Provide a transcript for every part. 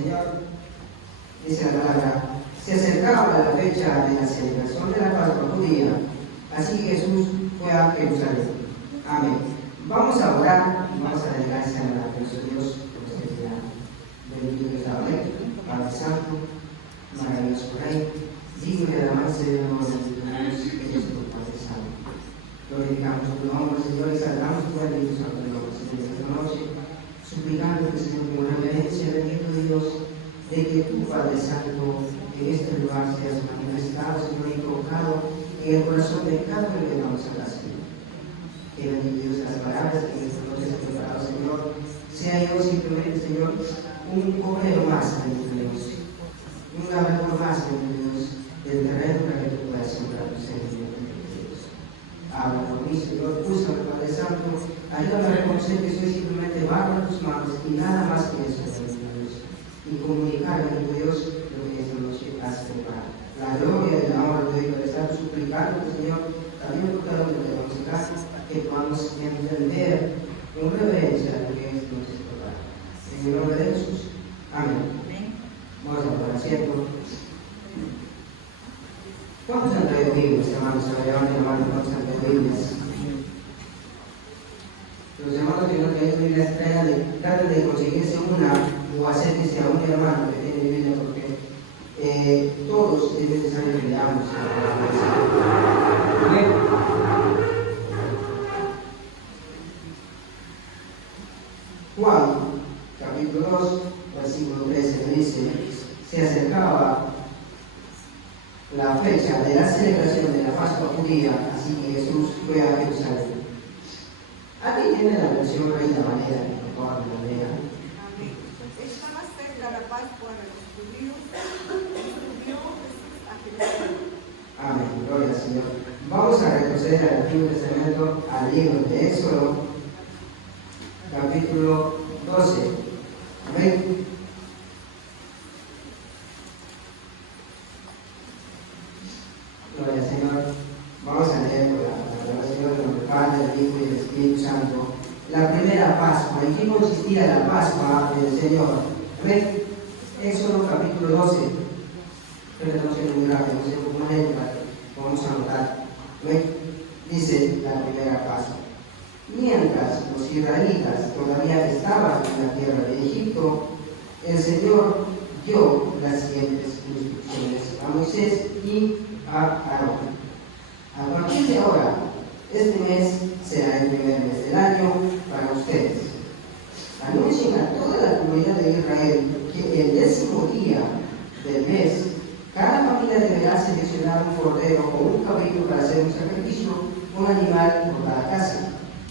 Señor. Dice la palabra, se acercaba la fecha de la celebración de la Pascua judía, así que Jesús fue a Jerusalén. Amén. Vamos a orar y vamos a dar gracias a nuestro Dios por este día. Bendito Dios la Rey, Padre Santo, maravilloso Rey, digno de alabanza y de honor de Dios por Padre Santo. Glorificamos tu nombre, Señor, y saludamos tu bendito santo nombre, Señor, esta noche, suplicándote, Señor, con reverencia, bendito Dios, de que tú, Padre Santo, en este lugar seas manifestado, Señor, y colocado en el corazón de cada uno que vamos a hablar, Señor. Que bendito Dios, las palabras que en esta noche se han preparado, Señor, sea yo simplemente, Señor, un obrero más, bendito Dios, un labrador más, bendito Dios, del terreno para que tú puedas sembrar tu Señor. Habla por mí, Señor, úsame, Padre Santo, ayúdame a reconocer que soy simplemente barro en tus manos y nada más que eso, bendito Dios, y comunicar, bendito Dios, lo que esta noche has preparado. La gloria y la honra de Dios, estar suplicando, Señor, también por cada uno que vamos a casa, que podamos entender con reverencia lo que esta noche es preparado. En el nombre de Jesús, amén. Vamos a poner asiento. ¿Cuántos han traído Biblias, hermanos? ¿Cuántos han traído Biblias? Los hermanos que no traen Biblias, traten de conseguirse una o acérquense a un hermano que tiene Biblia, porque todos es necesario que leamos. Bien. Juan, capítulo 2, versículo 13, dice: se acercaba la fecha de la celebración de la Pascua judía, así que Jesús fue a Jerusalén. Aquí tiene la versión Reina Valera, que por favor la lea. Estaba cerca la Pascua de los judíos, y subió Jesús a Jerusalén. Amén, gloria al Señor. Vamos a retroceder al Antiguo Testamento, al libro de Éxodo, capítulo 12. Amén. Gloria al Señor. Vamos a leer por la Señor del Padre, del Hijo y del Espíritu Santo. La primera Pascua. ¿En qué consistía la Pascua del Señor? Amén. Éxodo capítulo 12. Pero no sé muy rápido, no sé cómo leer, vamos a anotar. Amén. Dice la primera Pascua. Mientras los israelitas todavía estaban en la tierra de Egipto, el Señor dio las siguientes instrucciones a Moisés y a Aarón. A partir de ahora, este mes será el primer mes del año para ustedes. Anuncien a toda la comunidad de Israel que el 10º día del mes, cada familia deberá seleccionar un cordero o un cabrito para hacer un sacrificio, un animal por cada casa.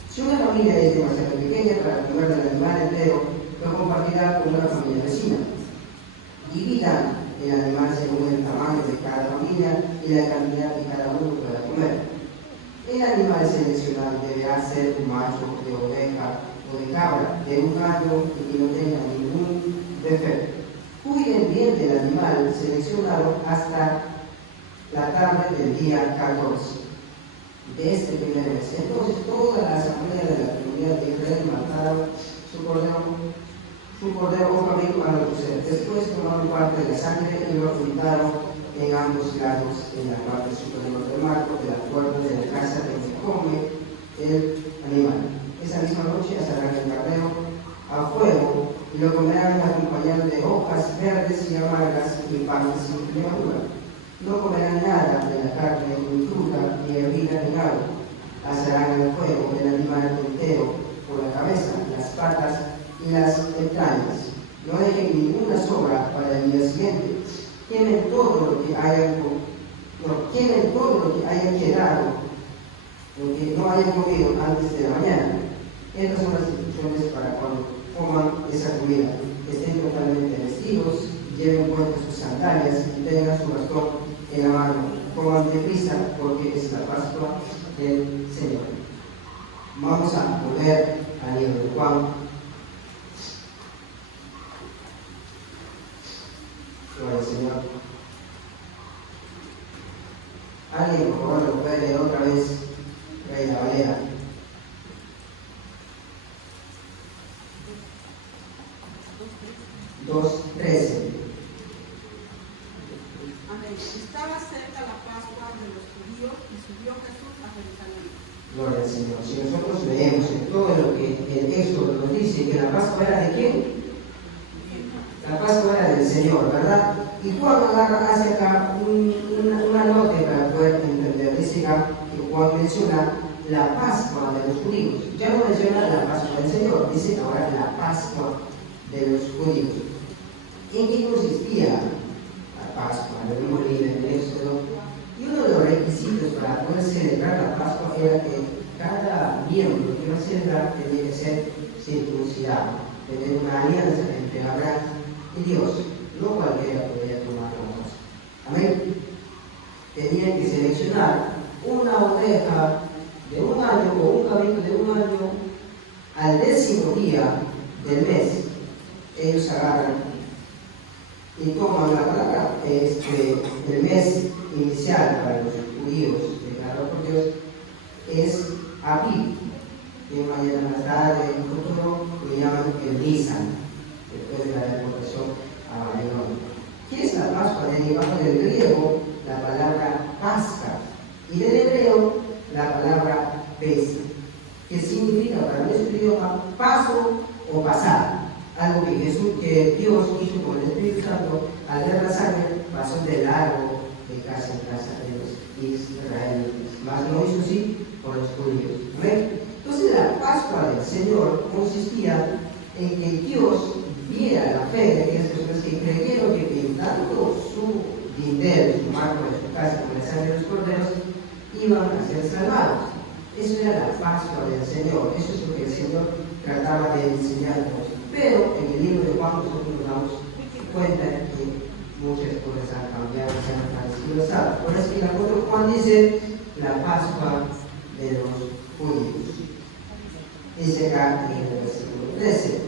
Si una familia es demasiado pequeña para comer del animal entero, lo compartirá con una familia vecina. Dividan el animal según el tamaño de cada familia y la cantidad que cada uno pueda comer. El animal seleccionado deberá ser un macho de oveja o de cabra, de un gallo y que no tenga ningún defecto. Cuiden bien del animal seleccionado hasta la tarde del día 14 de este primer mes. Entonces toda la asamblea de la comunidad de Israel mataron su cordero o cabrito a reducir. Después tomaron parte de la sangre y lo ocultaron en ambos lados, en la parte superior del marco de la puerta de la casa donde come el animal. Esa misma noche asarán el carnero a fuego y lo comerán acompañado de hojas verdes y amargas y pan sin levadura. No comerán nada de la carne, ni fruta, ni hervida, ni agua. Asarán al fuego el animal entero, por la cabeza, las patas y las entrañas. No dejen ninguna sobra para el día siguiente. Quemen todo lo que hayan quedado, lo que no hayan comido antes de la mañana. Estas son las instrucciones para cuando coman esa comida. Estén totalmente vestidos, lleven puestas sus sandalias y tengan su bastón en la mano. Coman deprisa porque es la Pascua del Señor. Vamos a volver al libro de Juan. Gloria al Señor. Alguien, por favor, lo puede leer otra vez, Reina Valera. 2:13. 2:13. Amén. Estaba cerca la Pascua de los judíos y subió Jesús a Jerusalén. Gloria al Señor. Si nosotros leemos en todo lo que el Éxodo nos dice, que la Pascua era de quién? La Pascua era del Señor, ¿verdad? Y Juan hace acá una nota para poder entender. Dice acá que Juan menciona la Pascua de los judíos. Ya no menciona la Pascua del Señor, dice ahora la Pascua de los judíos. ¿En qué consistía la Pascua? Lo vimos leído en el Éxodo. Y uno de los requisitos para poder celebrar la Pascua era que cada miembro que iba a celebrar tenía que ser circuncidado, tener una alianza entre Abraham y Dios. No cualquiera podía tomar la Pascua. Amén. Tenían que seleccionar una oveja de un año o un cabrito de un año al 10º día del mes. Ellos agarran y toman la palabra. El mes inicial para los judíos declarado por Dios es Abib, que mañana más tarde en el futuro lo llaman el Nisan, después de la deportación a Babilonia. ¿Qué es la Pascua? Derivado del griego la palabra Pasca y del hebreo la palabra Pesa, que significa para nuestro idioma paso o pasar. Algo que Dios hizo con el Espíritu Santo al ver la sangre, pasó de largo de casa en casa de los israelitas. Mas no hizo así con los judíos. ¿Ven? Entonces la Pascua del Señor consistía en que Dios viera la fe de aquellas personas que creyeron que pintando su dinero, su marco de su casa con la sangre de los corderos, iban a ser salvados. Eso era la Pascua del Señor. Eso es lo que el Señor trataba de enseñarnos. Pero en el libro de Juan nosotros nos damos cuenta de que muchas cosas han cambiado, se han transversado. Por eso que el apóstol Juan dice la Pascua de los judíos. Dice acá en el versículo 13.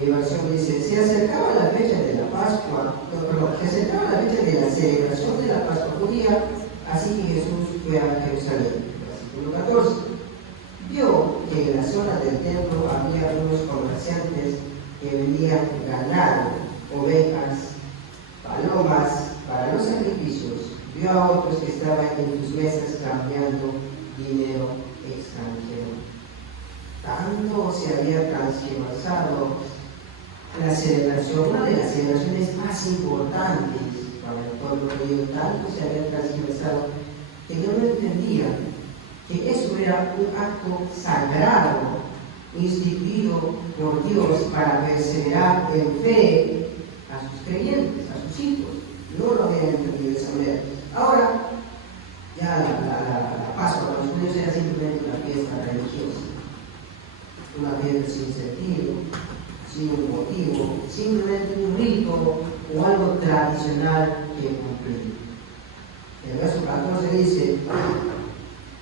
Mi versión dice, se acercaba la fecha de la Pascua, se acercaba la fecha de la celebración de la Pascua judía, así que Jesús fue a Jerusalén. Versículo 14. Vio que en la zona del templo había unos comerciantes que vendían ganado, ovejas, palomas para los sacrificios. Vio a otros que estaban en sus mesas cambiando dinero extranjero. Tanto se había transversado la celebración, una de las celebraciones más importantes para el pueblo judío, tanto se había transversado que no lo entendían, que eso era un acto sagrado instituido por Dios para perseverar en fe a sus creyentes, a sus hijos. No lo habían entendido de esa manera. Ahora, ya la Pascua para los judíos era simplemente una fiesta religiosa, una fiesta sin sentido, sin un motivo, simplemente un rito o algo tradicional que cumplir. El verso 14 dice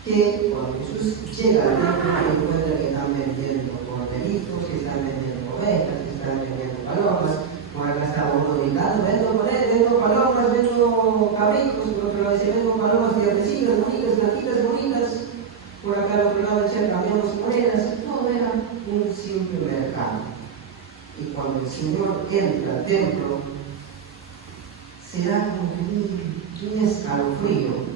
que cuando Jesús llega al templo encuentra que están vendiendo corderitos, que están vendiendo ovejas, que están vendiendo palomas. Por acá estaba uno gritando, vendo palomas, vendo cabritos, por otro lado dice, vendo palomas tiernecitas, bonitas, blanquitas, bonitas. Por acá al otro lado decía, cambiamos monedas. Todo era un simple mercado. Y cuando el Señor entra al templo, se da como que un escalofrío.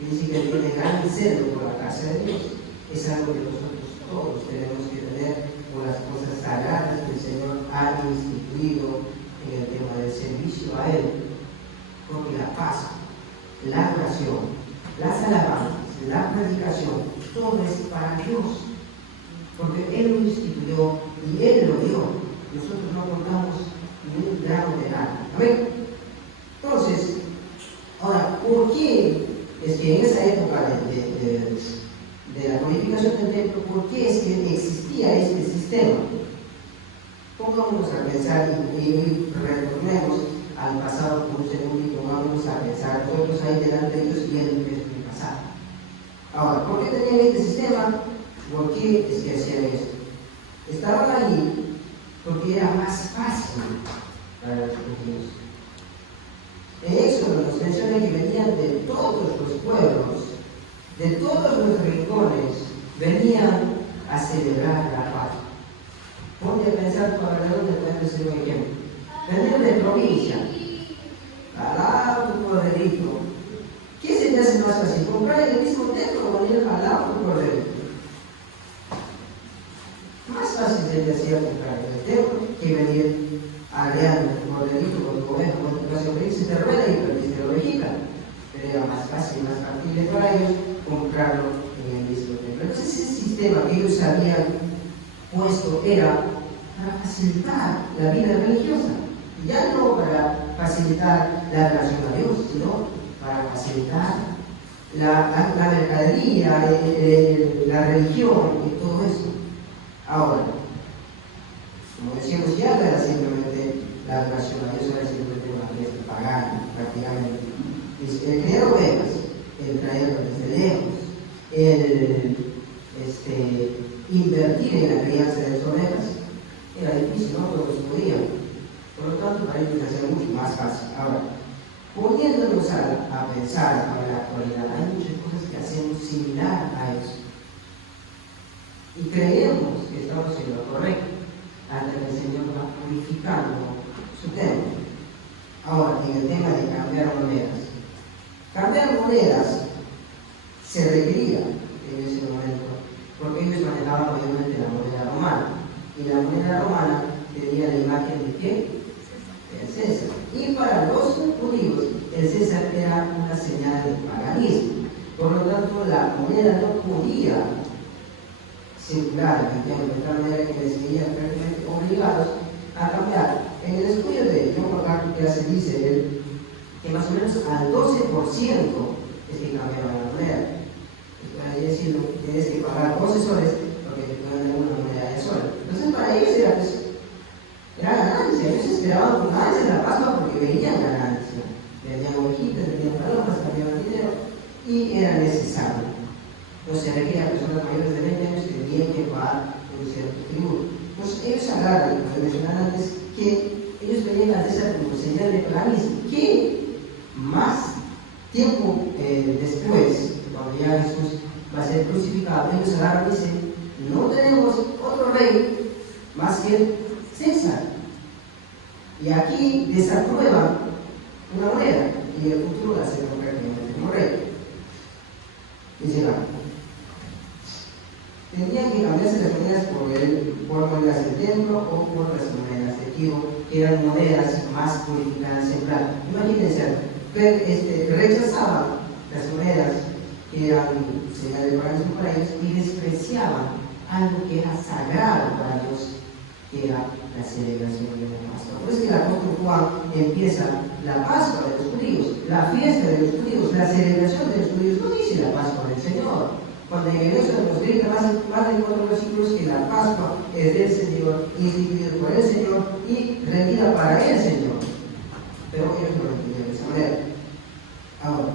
Y dice que tiene gran celo por la casa de Dios. Es algo que nosotros todos tenemos que tener por las cosas sagradas que el Señor ha instituido en el tema del servicio a Él. Porque la Pascua, la oración, las alabanzas, la predicación, todo es para Dios. Porque Él lo instituyó y Él lo dio. Nosotros no contamos ni un gramo de nada. ¿Amén? Entonces, ahora, ¿por qué es que en esa época de la purificación del templo, por qué es que existía este sistema? Pongámonos a pensar y retornemos al pasado por un segundo y pongámonos a pensar nosotros ahí delante de Dios viendo qué es lo que pasaba. Ahora, ¿por qué tenían este sistema? ¿Por qué es que hacían esto? Estaban ahí porque era más fácil para los judíos. En Éxodo nos menciona que venían de todos los pueblos, de todos los rincones, venían a celebrar la Pascua. Ponte a pensar tu alrededor de puede ser un ejemplo. Venir de provincia, al auto corredito. ¿Qué se te hace más fácil? ¿Comprar el mismo templo o venir al auto corredito? Más fácil se te hacía comprar el templo que venir arreando el corredito con tu oveja, con tu caso se te rueda y perdiste la ovejita. Pero era más fácil, más factible para ellos comprarlo en el mismo templo. Entonces ese sistema que ellos habían puesto era para facilitar la vida religiosa, ya no para facilitar la relación a Dios, sino para facilitar la mercadería, la religión y todo eso. Ahora, como decíamos, ya no era simplemente la relación a Dios, era simplemente una fiesta pagana, prácticamente. El crear ovejas, el traerlas desde lejos, el invertir en la crianza de las ovejas, era difícil, no todos podían. Por lo tanto, para ellos hacía mucho más fácil. Ahora, poniéndonos a pensar en la actualidad, hay muchas cosas que hacemos similar a eso. Y creemos que estamos en lo correcto, hasta que el Señor va purificando su templo. Ahora, en el tema de cambiar monedas. Cambiar monedas se requería en ese momento, porque ellos manejaban obviamente la moneda romana. Y la moneda romana tenía la imagen de ¿qué? El César. Y para los judíos, el César era una señal de paganismo. Por lo tanto, la moneda no podía circular en el templo, de tal manera que les veían prácticamente obligados a cambiar. En el estudio de John MacArthur se dice que más o menos al 12% es que cambiaron la moneda. Para decirlo, tienes que pagar 12 soles porque te pueden dar una moneda de sol. Entonces para ellos era ganancia. Ellos esperaban con ganancia la Pascua porque veían ganancia. Vendían ovejitas, vendían palomas, cambiaban dinero y era necesario. No se requiere a personas mayores de 20 años que tenían que pagar un cierto tributo. Entonces ellos agarran, como mencionaba antes, que ellos veían la César como señal de paganismo. Que más tiempo después, cuando ya Jesús va a ser crucificado, ellos agarran y dicen, no tenemos otro rey más que César. Y aquí desaprueban una moneda y en el futuro la hacen prácticamente como rey. Dice la tendrían que cambiarse las monedas por monedas del templo o por las monedas de Tiro, que eran monedas más purificadas en plata. Imagínense, rechazaban las monedas que eran señal de paganismo para ellos y despreciaban algo que era sagrado para Dios, que era la celebración de la Pascua. Por eso que el apóstol Juan empieza la Pascua de los judíos, la fiesta de los judíos, la celebración de los judíos. No dice la Pascua del Señor. Cuando en el Éxodo nos grita más de 4 versículos que la Pascua es del Señor, instituida por el Señor y rendida para el Señor. Pero ellos no lo entendían de esa manera. Ahora,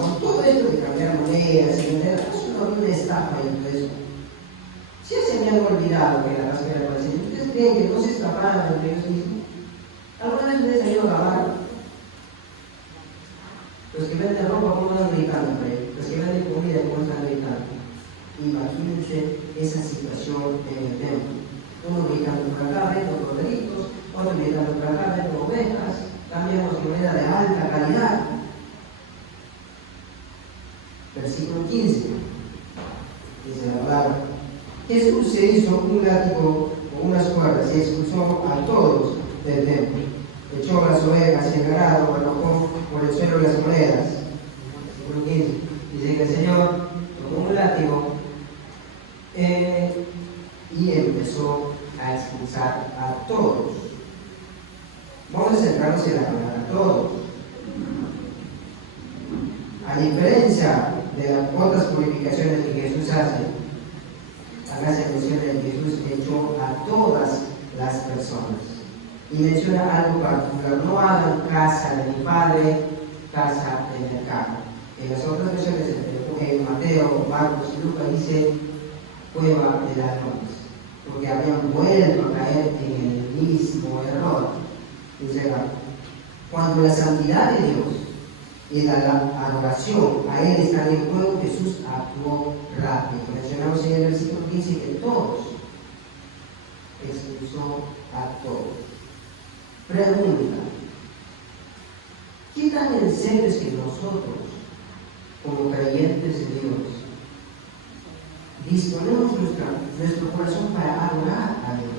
con todo esto de cambiar monedas y vender, no había una estafa y todo eso. Si ya se habían olvidado que la Pascua era para el Señor, ¿ustedes creen que no se estafaban entre ellos mismos? ¿Alguna vez ustedes han ido a lavar? Los que venden ropa, ¿cómo están gritando por ahí? Los que venden comida, ¿cómo están gritando? Imagínense esa situación en el templo. Uno gritando por acá, vendo corderitos, otro gritando por acá, vendo ovejas, cambiamos moneda de alta calidad. Versículo 15, dice la palabra. Jesús se hizo un látigo con unas cuerdas y expulsó a todos del templo. Echó las ovejas y el ganado, arrojó por el suelo las monedas. Versículo 15. Dice que el Señor tomó un látigo y empezó a expulsar a todos. Vamos a centrarnos en la palabra todos. A diferencia de las otras purificaciones que Jesús hace, acá se menciona que Jesús echó a todas las personas. Y menciona algo particular: no hagan casa de mi padre, casa de mercado. En las otras versiones, en Mateo, Marcos y Lucas, dice cueva de ladrones, porque habían vuelto a caer en el mismo error. Dice acá, cuando la santidad de Dios y la adoración a Él están en juego, Jesús actuó rápido. Mencionamos en el versículo 15 que todos expulsó a todos. Pregunta: ¿qué tan en serio es que nosotros, como creyentes de Dios, disponemos nuestro corazón para adorar a Dios?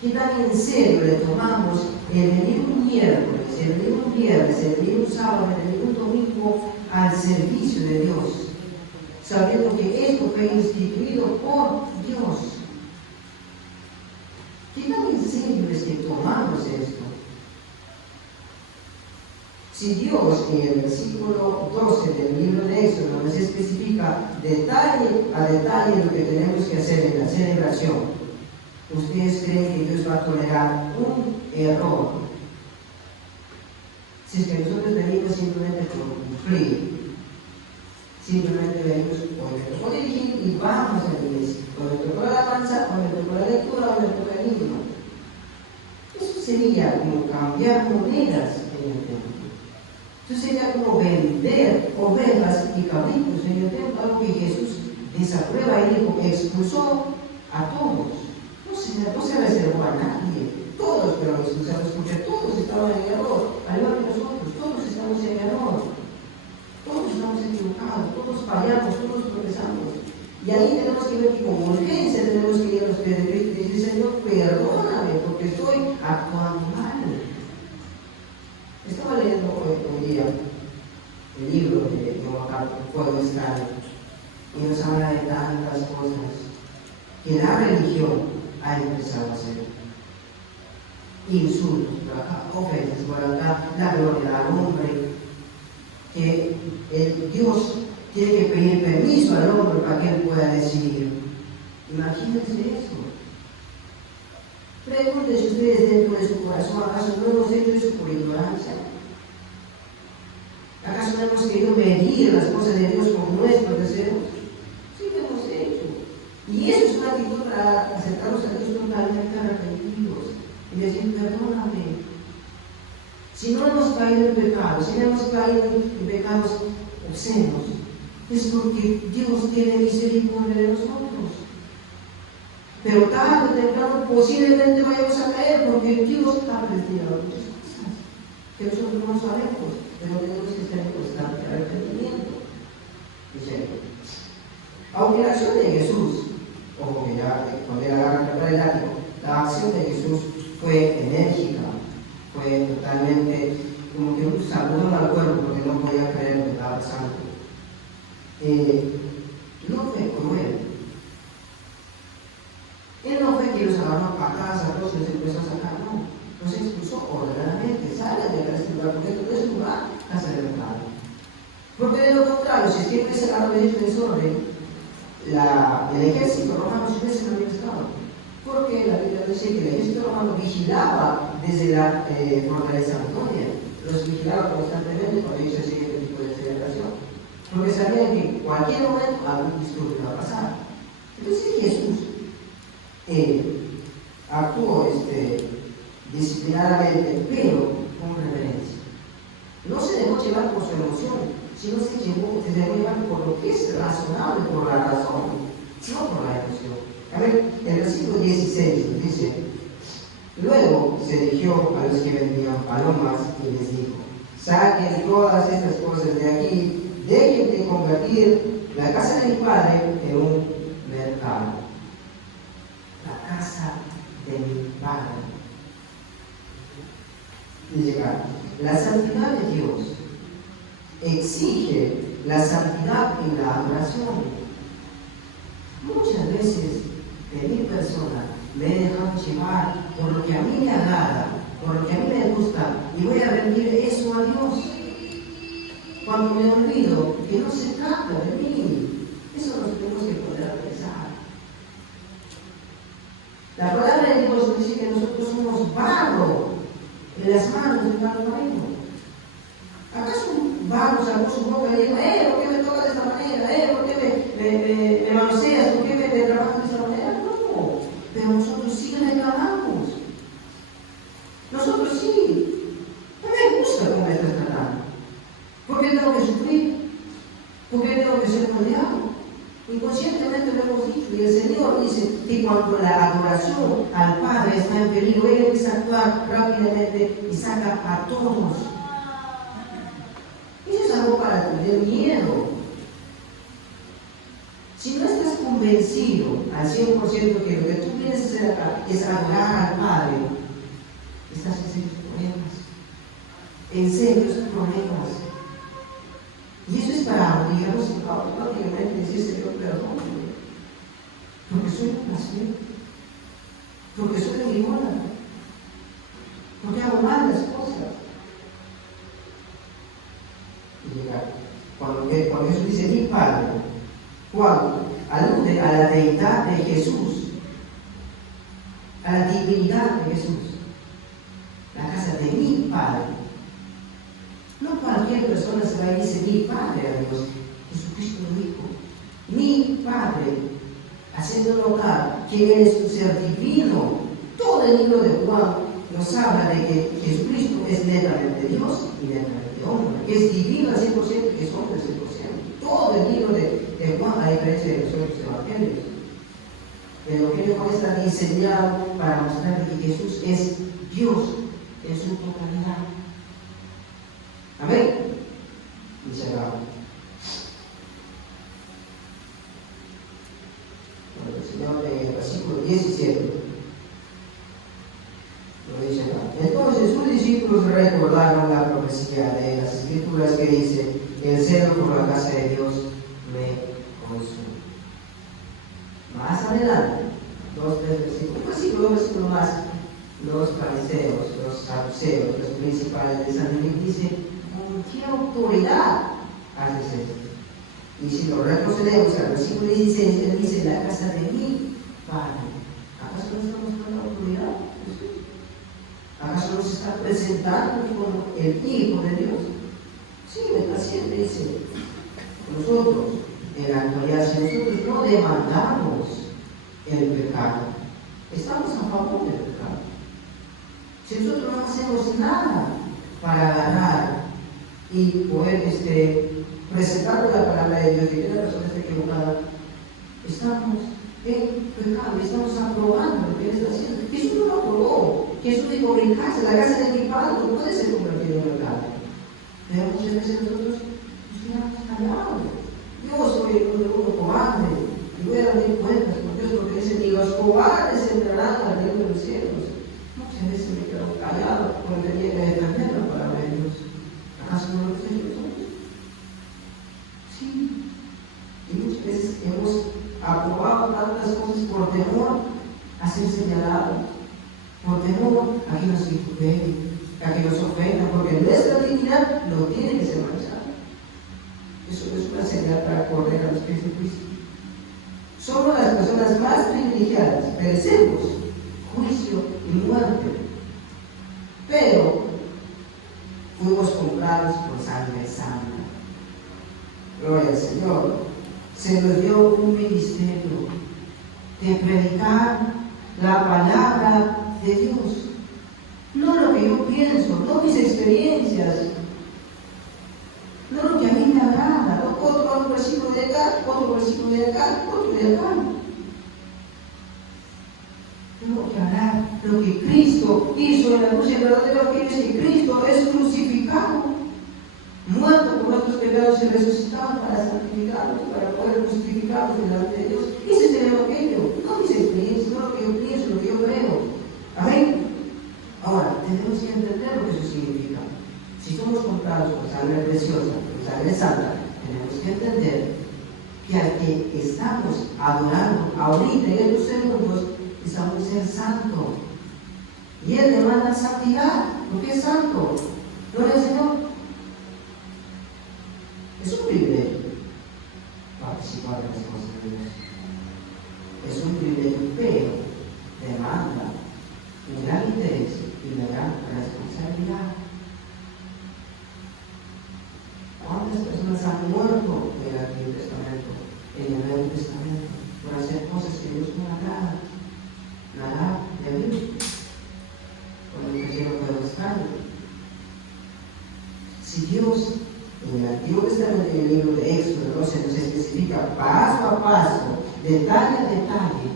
¿Qué tan en serio le tomamos el venir un miércoles, el venir un viernes, el venir un sábado, el venir un domingo al servicio de Dios, sabiendo que esto fue instituido por Dios? ¿Qué tan en serio es que tomamos esto? Si Dios en el versículo 12 del libro de Éxodo nos especifica detalle a detalle lo que tenemos que hacer en la celebración, ¿ustedes creen que Dios va a tolerar un error? Si es que nosotros venimos simplemente por cumplir, simplemente venimos por el tocó dirigir y vamos a la iglesia, o me tocó la alabanza, o me tocó la lectura, o me tocó el himno. Eso sería como cambiar monedas en el templo. Eso sería como vender ovejas y cabritos en el templo, algo que Jesús desaprueba y dijo que expulsó a todos. No se reservó a nadie, todos fueron expulsados porque todos estaban en error, al igual que nosotros, todos estamos en error, todos estamos equivocados, todos fallamos, todos tropezamos. Y ahí tenemos que ver que con urgencia tenemos que ir a los pies de Cristo y decir: Señor, perdóname porque estoy actuando mal. Estaba leyendo hoy día el libro de Fuego Extraño y nos habla de tantas cosas que la religión ha empezado a hacer. Insultos por acá, ofensas por acá, la gloria al hombre, que Dios tiene que pedir permiso al hombre para que él pueda decidir. Imagínense eso. Pregúntense ustedes dentro de su corazón: ¿acaso no hemos hecho eso por ignorancia? ¿Acaso no hemos querido medir las cosas de Dios con nuestros deseos? Sí, lo hemos hecho. Y eso es una actitud para acercarnos a Dios totalmente arrepentidos y decir: perdóname. Si no hemos caído en pecados, si no hemos caído en pecados obscenos, es porque Dios tiene misericordia de nosotros. Pero tarde o temprano posiblemente vayamos a caer porque Dios ha predestinado muchas cosas que nosotros no sabemos, pero tenemos que estar en constante arrepentimiento. Dice: aunque la acción de Jesús, ojo que ya cuando él agarra el látigo, la acción de Jesús fue enérgica, fue totalmente como que un saludón al cuerpo porque no podía creer lo que estaba pasando. No fue cruel. Él no fue que los agarró a patadas a todos y los empezó a sacar, no. Los expulsó ordenadamente: salen de este lugar porque esto no es lugar a celebrar. Porque de lo contrario, si siempre se agarra de este desorden, el ejército romano siempre se lo había estado. Porque la Biblia dice que el ejército romano vigilaba desde la fortaleza Antonia. Los vigilaba constantemente cuando ellos hacían este tipo de celebración. Porque sabían que en cualquier momento algún disturbio iba a pasar. Entonces Jesús actuó disciplinadamente, pero con reverencia. No se dejó llevar por su emoción, sino se dejó llevar por lo que es razonable, por la razón, no por la emoción. A ver, el versículo 16 nos dice: luego se dirigió a los que vendían palomas y les dijo: saquen todas estas cosas de aquí, dejen de convertir la casa de mi padre en un mercado. La casa de mi padre. Dice acá: la santidad de Dios exige la santidad en la adoración. Muchas veces de mi persona me he dejado llevar por lo que a mí me agrada, por lo que a mí me gusta, y voy a rendir eso a Dios. Cuando me olvido que no se trata de mí, eso nos tenemos que poder pensar. La palabra de Dios dice que nosotros somos barro en las manos del barro marino. ¿Acaso un barro sacó su boca y dijo: ¿por qué me tocas de esta manera? ¿Por qué me manoseas? ¿Por qué me trabajas de esta manera? No, pero nosotros sí reclamamos. Nosotros sí. No me gusta cómo me estás tratando. ¿Por qué tengo que sufrir? ¿Por qué tengo que ser moldeado? Inconscientemente lo hemos dicho, y el Señor dice que cuando la adoración enemigo, Él empieza a actuar rápidamente y saca a todos. Eso es algo para tener miedo. Si no estás convencido al 100% que lo que tú vienes a hacer acá es adorar al Padre, estás en serios problemas. En serios problemas. Y eso es para obligarnos prácticamente decir, Señor, perdóname. Porque soy un blasfemo. Porque soy enemigosa. Porque hago mal las cosas. Y llega, cuando Jesús dice mi Padre, cuando alude a la deidad de Jesús, a la divinidad de Jesús, la casa de mi Padre. No cualquier persona se va y dice mi Padre a Dios. Jesucristo lo dijo. Mi Padre, haciendo notar que Él es un ser divino. Todo el libro de Juan nos habla de que Jesucristo es netamente Dios y netamente hombre, que es divino al 100% y que es hombre al 100%. Todo el libro de Juan, a diferencia de los otros evangelios. El evangelio de Juan está diseñado para mostrar que Jesús es Dios en su totalidad. Amén. Y cerramos. Bueno, el Señor en el versículo 17 lo dice acá. Entonces sus discípulos recordaron la profecía de las Escrituras que dice: el celo por la casa de Dios me consume. Más adelante, 2-3 versículos, un versículo más, los fariseos, los saduceos, los principales de Sanedrín dicen: ¿con qué autoridad haces esto? Y si lo retrocedemos al versículo 16, él dice: la casa de mi Padre. ¿Acaso no estamos con la autoridad? ¿Acaso nos está presentando como el Hijo de Dios? Sí, el paciente dice: nosotros, en la actualidad, si nosotros no demandamos el pecado, estamos a favor del pecado. Si nosotros no hacemos nada para ganar y poder presentar la palabra de Dios y que la persona esté equivocada, estamos en pecado, estamos aprobando lo que Él está haciendo. Jesús no lo aprobó. Jesús dijo: mi casa, la casa de mi Padre, no puede ser convertida en pecado. Pero muchas veces nosotros nos quedamos callados. Yo soy el uno cobarde y voy a rendir cuentas con Dios, porque dice: ni los cobardes entrarán al reino de los cielos. Muchas veces me quedo callado porque tenía que defender la palabra de Dios. ¿Acaso no lo estoy nosotros? Sí. Y muchas veces hemos aprobado tantas cosas por temor a ser señalados, por temor a que nos vituperen, a que nos ofendan, porque nuestra dignidad no tiene que ser manchada. Eso no es una señal para correr a los pies de Cristo. Somos las personas más privilegiadas, merecemos juicio y muerte, pero fuimos comprados por sangre santa. Gloria al Señor. Se nos dio un ministerio de predicar la palabra de Dios. No lo que yo pienso, no mis experiencias, no lo que a mí me agrada, no puedo tomar un versículo de acá, otro versículo de acá, otro de acá. Tengo que hablar lo que Cristo hizo en la cruz. Y el verdadero evangelio es que Cristo es crucificado, muerto por nuestros pecados y resucitado para santificarnos, para poder justificarnos delante de Dios. Ese es el evangelio, no mis experiencias, no lo que yo pienso, lo que yo veo. Amén. Ahora, tenemos que entender lo que eso significa. Si somos comprados con sangre preciosa, con sangre santa, tenemos que entender que al que estamos adorando ahorita en estos segundos es a un ser santo. Y Él demanda santidad, porque es santo. Gloria al Señor. Es un privilegio participar en las cosas de Dios. Es un privilegio, pero demanda un gran interés y una gran responsabilidad. ¿Cuántas personas han muerto en el Antiguo Testamento, en el Nuevo Testamento, por hacer cosas que Dios no agrada? Nada de Dios. Cuando cayeron por el extraño. Si Dios en el Antiguo Testamento, en el libro de Éxodo, nos especifica paso a paso, detalle a detalle,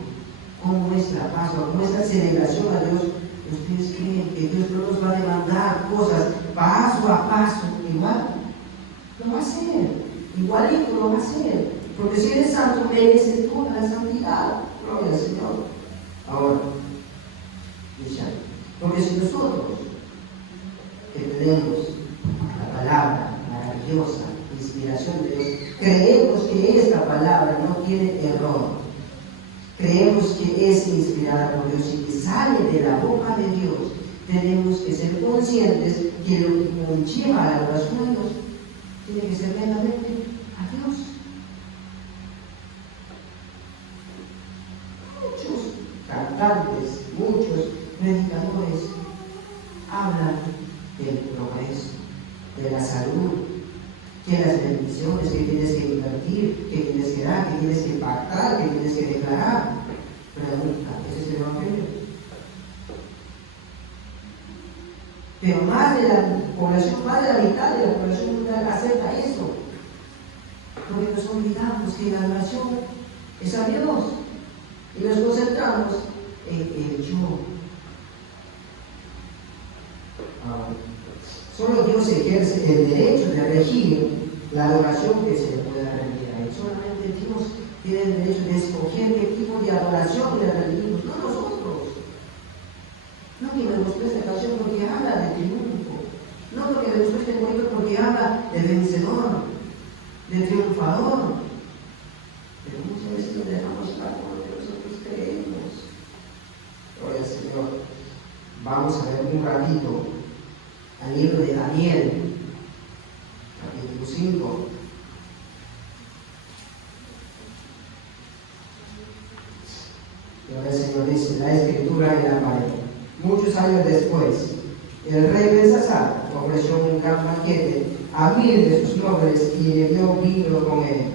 cómo es la Pascua, cómo es la celebración a Dios en va a hacer. Porque si eres santo, merece toda la santidad. Gloria al Señor. Ahora, porque si nosotros que tenemos la palabra maravillosa, inspiración de Dios, creemos que esta palabra no tiene error, creemos que es inspirada por Dios y que sale de la boca de Dios, tenemos que ser conscientes que lo que nos lleva a la oración a Dios tiene que ser meramente a Dios. Muchos cantantes, muchos predicadores hablan del progreso, de la salud, que las bendiciones que tienes que invertir, que tienes que dar, que tienes que pactar, que tienes que declarar. Pregunta, ¿ese es el Evangelio? Pero más de la población, más de la mitad de la población mundial acepta eso. Porque nos olvidamos que la oración es a Dios y nos concentramos en el yo. Solo Dios ejerce el derecho de regir la adoración que se le pueda rendir a Él. Solamente Dios tiene el derecho de escoger qué tipo de adoración le rendimos, no nosotros. No que me gustó esta canción porque habla de triunfo, no porque me gustó este cuento porque habla del vencedor, del triunfador. Pero muchas veces nos dejamos llevar por lo que nosotros creemos. Gloria al Señor. Vamos a ver un ratito al libro de Daniel, capítulo 5. Gloria al Señor, dice la escritura en la pared. Muchos años después, el rey Belsasar ofreció un gran banquete a 1000 de sus nobles y bebió vino con ellos.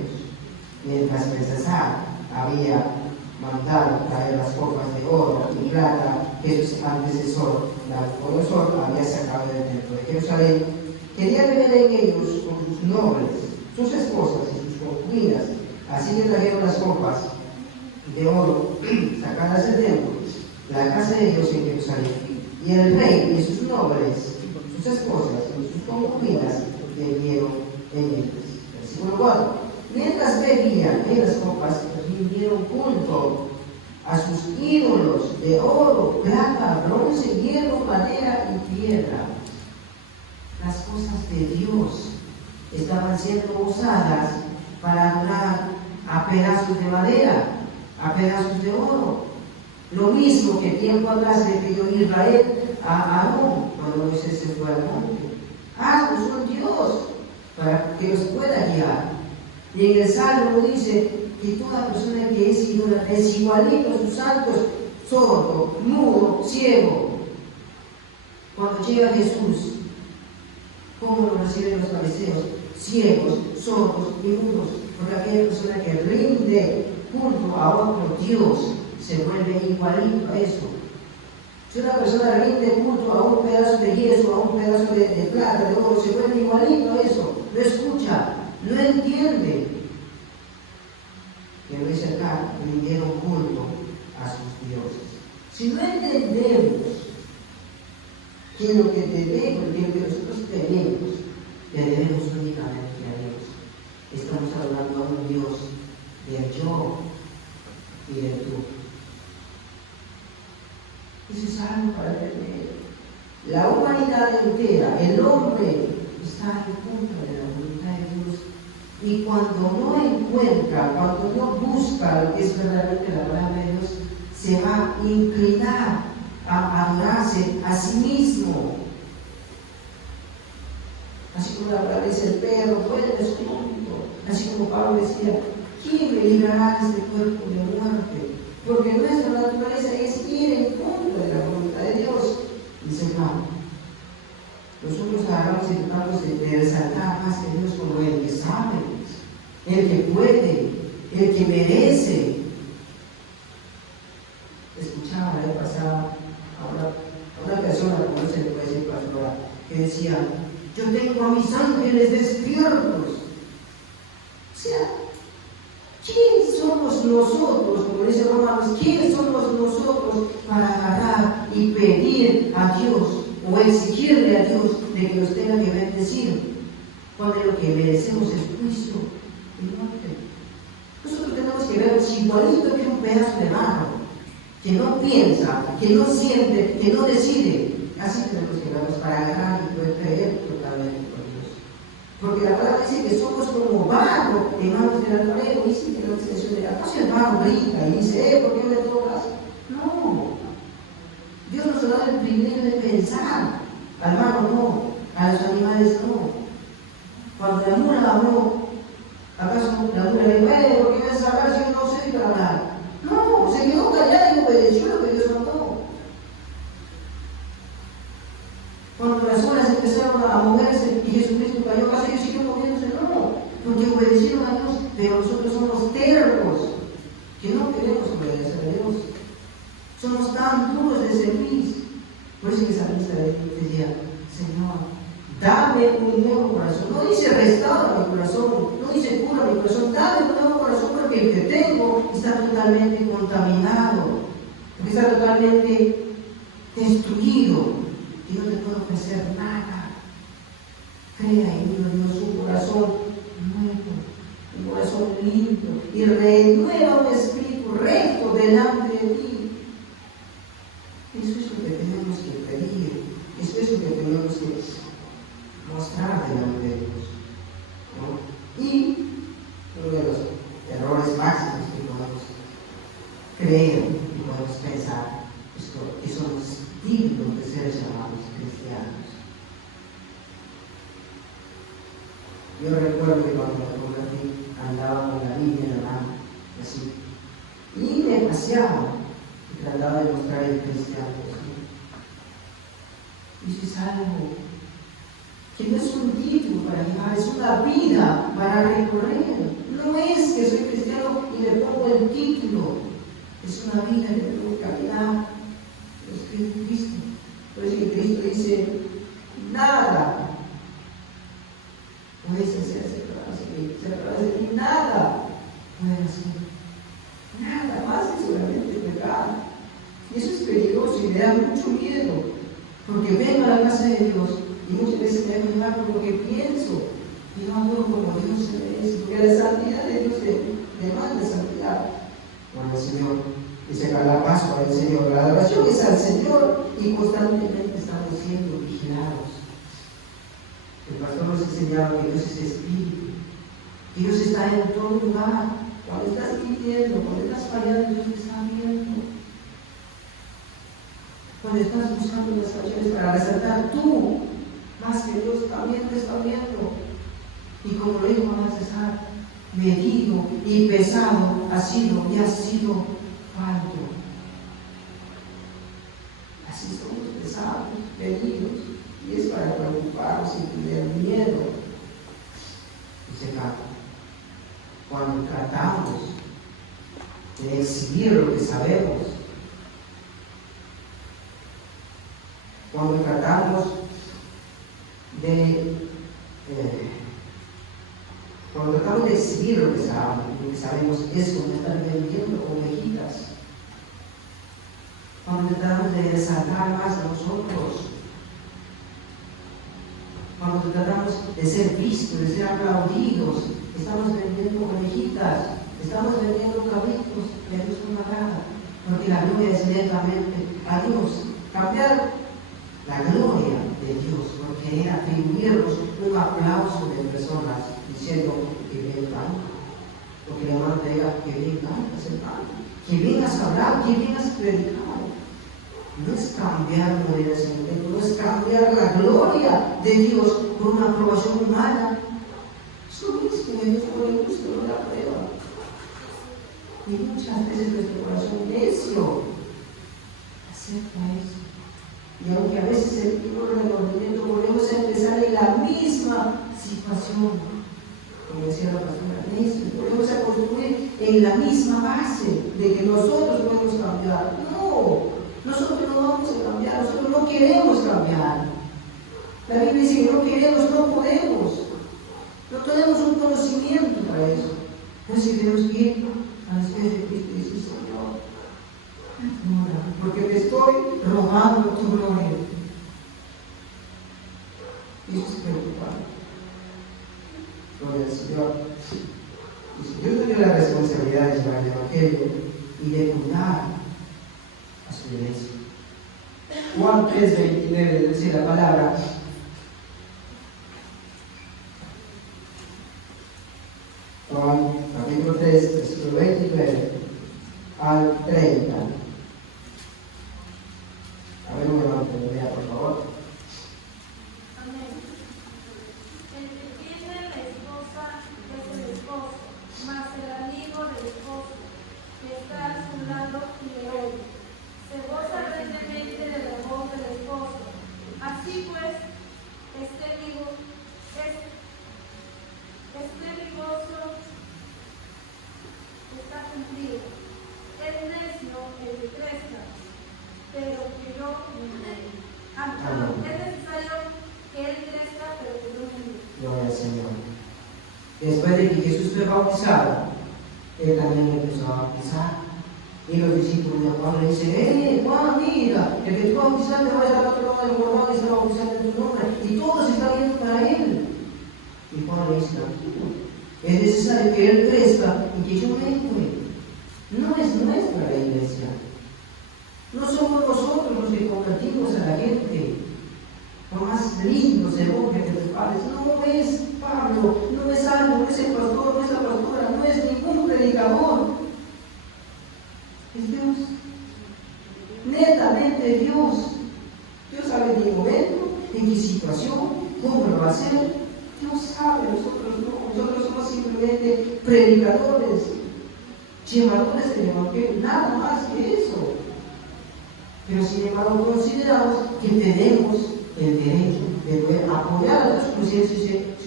Mientras Belsasar había mandado traer las copas de oro y plata que su antecesor Nabucodonosor había sacado del templo de Jerusalén, quería beber en ellos con sus nobles, sus esposas y sus concubinas. Así le trajeron las copas de oro sacadas del templo, la casa de Dios en Jerusalén. Y el rey y sus nobles, sus esposas y sus concubinas bebieron en ellas. Versículo 4. Mientras bebían en las copas, rindieron culto a sus ídolos de oro, plata, bronce, hierro, madera y piedra. Las cosas de Dios estaban siendo usadas para adorar a pedazos de madera, a pedazos de oro. Lo mismo que tiempo atrás le pidió Israel a Aarón cuando Moisés se fue al monte. Haznos un Dios para que nos pueda guiar. Y en el Salmo dice que toda persona que es idólatra es igualito a sus santos, sordo, mudo, ciego. Cuando llega Jesús, ¿cómo lo reciben los fariseos? Ciegos, sordos y mudos. Porque aquella persona que rinde culto a otro Dios se vuelve igualito a eso. Si una persona rinde culto a un pedazo de yeso, a un pedazo de plata, de oro, se vuelve igualito a eso. Lo escucha, no entiende. Que dice acá, rindieron culto a sus dioses. Si no entendemos que lo que debemos, que lo que nosotros tenemos, le debemos únicamente a Dios, estamos hablando a un Dios del yo y del tú. Eso es algo para entender. La humanidad entera, el hombre, está en contra de la voluntad de Dios. Y cuando no encuentra, cuando no busca lo que es verdaderamente la palabra de Dios, se va a inclinar a adorarse a sí mismo. Así como la palabra dice, el perro puede descubrirlo. Así como Pablo decía, ¿quién me librará de este cuerpo de muerte? Porque nuestra naturaleza es ir en contra de la voluntad de Dios. Dice Pablo. Nosotros agarramos y tratamos de resaltar más que Dios como el que sabe, el que puede, el que merece. Escuchaba la vez pasada a una persona, como no se le puede decir pastora, que decía, yo tengo a mis ángeles despiertos. O sea, ¿quién somos nosotros, como dice Romanos, quién somos nosotros para agarrar y pedir a Dios o exigirle a Dios de que nos tenga que bendecir, cuando lo que merecemos es juicio, Nosotros tenemos que vernos igualito que un pedazo de barro, que no piensa, que no siente, que no decide. Así tenemos que vernos para agarrar y poder creer totalmente con Dios. Porque la palabra dice que somos como barro en manos del alfarero. Dice que la extensión de la casa, el barro brinca y dice, ¿por qué me tocas? No. Dios nos ha dado el privilegio de pensar. Al barro no, a los animales no. Cuando la mula habló, ¿acaso la mula le dijo, ¿por qué me vas a hablar si yo no sé para hablar? No, se quedó callada y obedeció lo que Dios mandó. Cuando las olas empezaron a moverse y Jesucristo cayó, ¿acaso ellos siguieron moviéndose? No, porque obedecieron a Dios, pero nosotros somos tercos, que no queremos obedecer a Dios. Somos tan duros de servir. Por eso que esa lista decía, Señor, dame un nuevo corazón. No dice restaura mi corazón, no dice cura mi corazón, dame un nuevo corazón porque el que tengo está totalmente contaminado, porque está totalmente destruido y no te puedo ofrecer nada. Crea en mí, Dios, un corazón nuevo, un corazón limpio y renueva un espíritu recto delante de ti. Eso es lo que tenemos que pedir, eso es lo que tenemos que mostrar delante de Dios, ¿no? Y uno de los errores máximos que podemos creer y podemos pensar es que somos dignos de ser llamados cristianos. Yo recuerdo que cuando me convertí andaba con la Biblia en la mano, así, y me paseaba y trataba de mostrar el cristiano. Y eso es algo que no es un título para llevar, es una vida para recorrer. No es que soy cristiano y le pongo el título, es una vida que tengo que caminar. Es Cristo. Por eso que Cristo dice, nada puedes hacer separarse de mí, nada puede hacer. Nada más que solamente pecar. Y eso es peligroso y me da mucho miedo, porque vengo a la casa de Dios y muchas veces me dejo llevar por lo que pienso y no hablo como Dios se merece, porque la santidad de Dios demanda santidad. Bueno, el Señor dice que la Pascua del Señor, la adoración es al Señor y constantemente estamos siendo vigilados. El pastor nos enseñaba que Dios es espíritu, que Dios está en todo lugar. Cuando estás mintiendo, cuando estás fallando, Dios te está viendo. Cuando estás buscando las acciones para resaltar tú, más que Dios también te está viendo. Y como lo dijo a César, medido y pesado ha sido y ha sido falto. Así somos pesados, medidos, y es para preocuparnos y tener miedo. Dice acá, cuando tratamos de exhibir lo que sabemos, cuando tratamos de exhibir lo que sabemos, es como estar vendiendo ovejitas. Cuando tratamos de resaltar más a nosotros, cuando tratamos de ser vistos, de ser aplaudidos, estamos vendiendo ovejitas, estamos vendiendo cabritos, y a Dios no me agrada, porque la gloria es netamente a Dios. Cambiar la gloria de Dios por querer atribuirnos un aplauso de personas diciendo que bien canta, porque la hermana te diga que bien cantas el canto, que vengas a hablar, que vengas a predicar. No es cambiar modelos, no es cambiar la gloria de Dios por una aprobación humana. Eso es que Dios no le gusta, no la prueba. Y muchas veces nuestro corazón necio acepta eso. Y aunque a veces sentimos remordimiento, volvemos a empezar en la misma situación. Como decía la pastora, volvemos a construir en la misma base de que nosotros podemos cambiar. No, nosotros no vamos a cambiar, nosotros no queremos cambiar. La Biblia dice que no queremos, no podemos. No tenemos un conocimiento para eso. Entonces tenemos que ir a los pies de Cristo y decir, Señor, porque te estoy robando tu gloria. Y eso es preocupante. Gloria al Señor. responsabilidad de llevar el Evangelio y de cuidar a su iglesia. Juan 3:29 dice la palabra: Juan capítulo 3, versículo 29 al 30. A ver, un levante, lea, por favor. Amén. El que tiene la esposa es el esposo, mas el amigo del esposo, que está a su lado y le oye, se goza grandemente de la voz del esposo. Así pues, este mi gozo está cumplido. Es necio el que crezca, pero que yo mengue. Es necesario que él crezca, pero que yo mengue. Gloria al Señor. Después de que Jesús fue bautizado, él también empezó a bautizar. Y los discípulos de Juan le dicen: Juan, mira, el que tú bautizaste va a estar otro lado del Jordán y está bautizando en tu nombre. Y todos están viendo para él. Y Juan le dice: tranquilo, es necesario que él crezca y que yo mengue. No es nuestra la iglesia. No somos nosotros los que convertimos a la gente. Por más lindo se que de los padres, no es Pablo, no es algo, no es el pastor, no es la pastora, no es ningún predicador. Es Dios. Netamente Dios. Dios sabe en qué momento, en qué situación, cómo lo va a hacer. Dios sabe, nosotros no. Nosotros somos simplemente predicadores, llevadores del Evangelio, nada más que eso. Pero sin embargo consideramos que tenemos el derecho de poder apoyar a Dios como si él se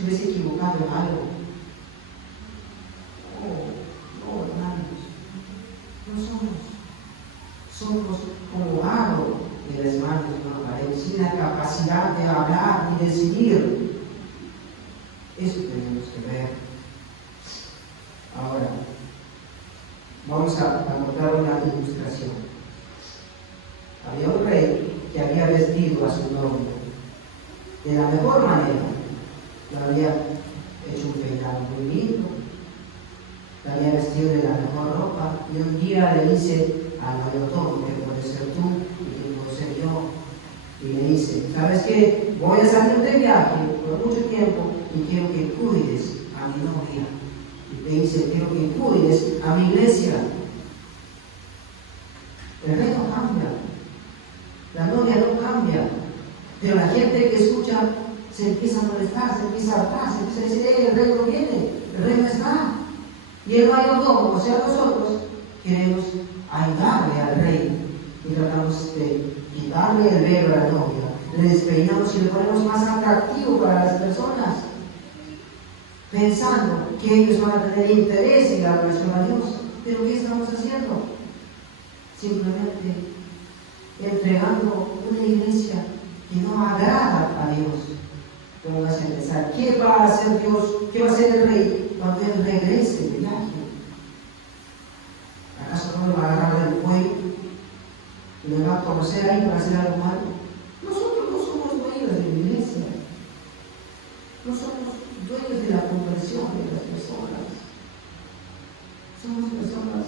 hubiese equivocado en algo. No, hermanos, no somos como aro de las manos de una pared, sin la capacidad de hablar y decidir. Eso tenemos que ver. Ahora, vamos a contar una ilustración. Había un rey que había vestido a su novia de la mejor manera. Le había hecho un peinado muy lindo, le había vestido de la mejor ropa, y un día le dice al mayordomo, que puede ser tú y que puede ser yo, y le dice: ¿sabes qué? Voy a salir de viaje por mucho tiempo y quiero que cuides a mi novia. Y le dice: quiero que cuides a mi iglesia. El rey no cambia, la novia no cambia, pero la gente que escucha se empieza a molestar, se empieza a hartar, se empieza a decir: el rey no viene, el rey no está. Y el mayordomo, o sea, nosotros queremos ayudarle al rey y tratamos de quitarle el velo a la novia, le despeinamos y le ponemos más atractivo para las personas, pensando que ellos van a tener interés en la relación a Dios. Pero ¿qué estamos haciendo? Simplemente entregando una iglesia que no agrada a Dios. ¿Cómo vas a pensar? ¿Qué va a hacer Dios? ¿Qué va a hacer el rey cuando él regrese de viaje? ¿Acaso no le va a agarrar del cuello y le va a conocer ahí para hacer algo malo? Nosotros no somos dueños de la iglesia, no somos dueños de la conversión de las personas. Somos personas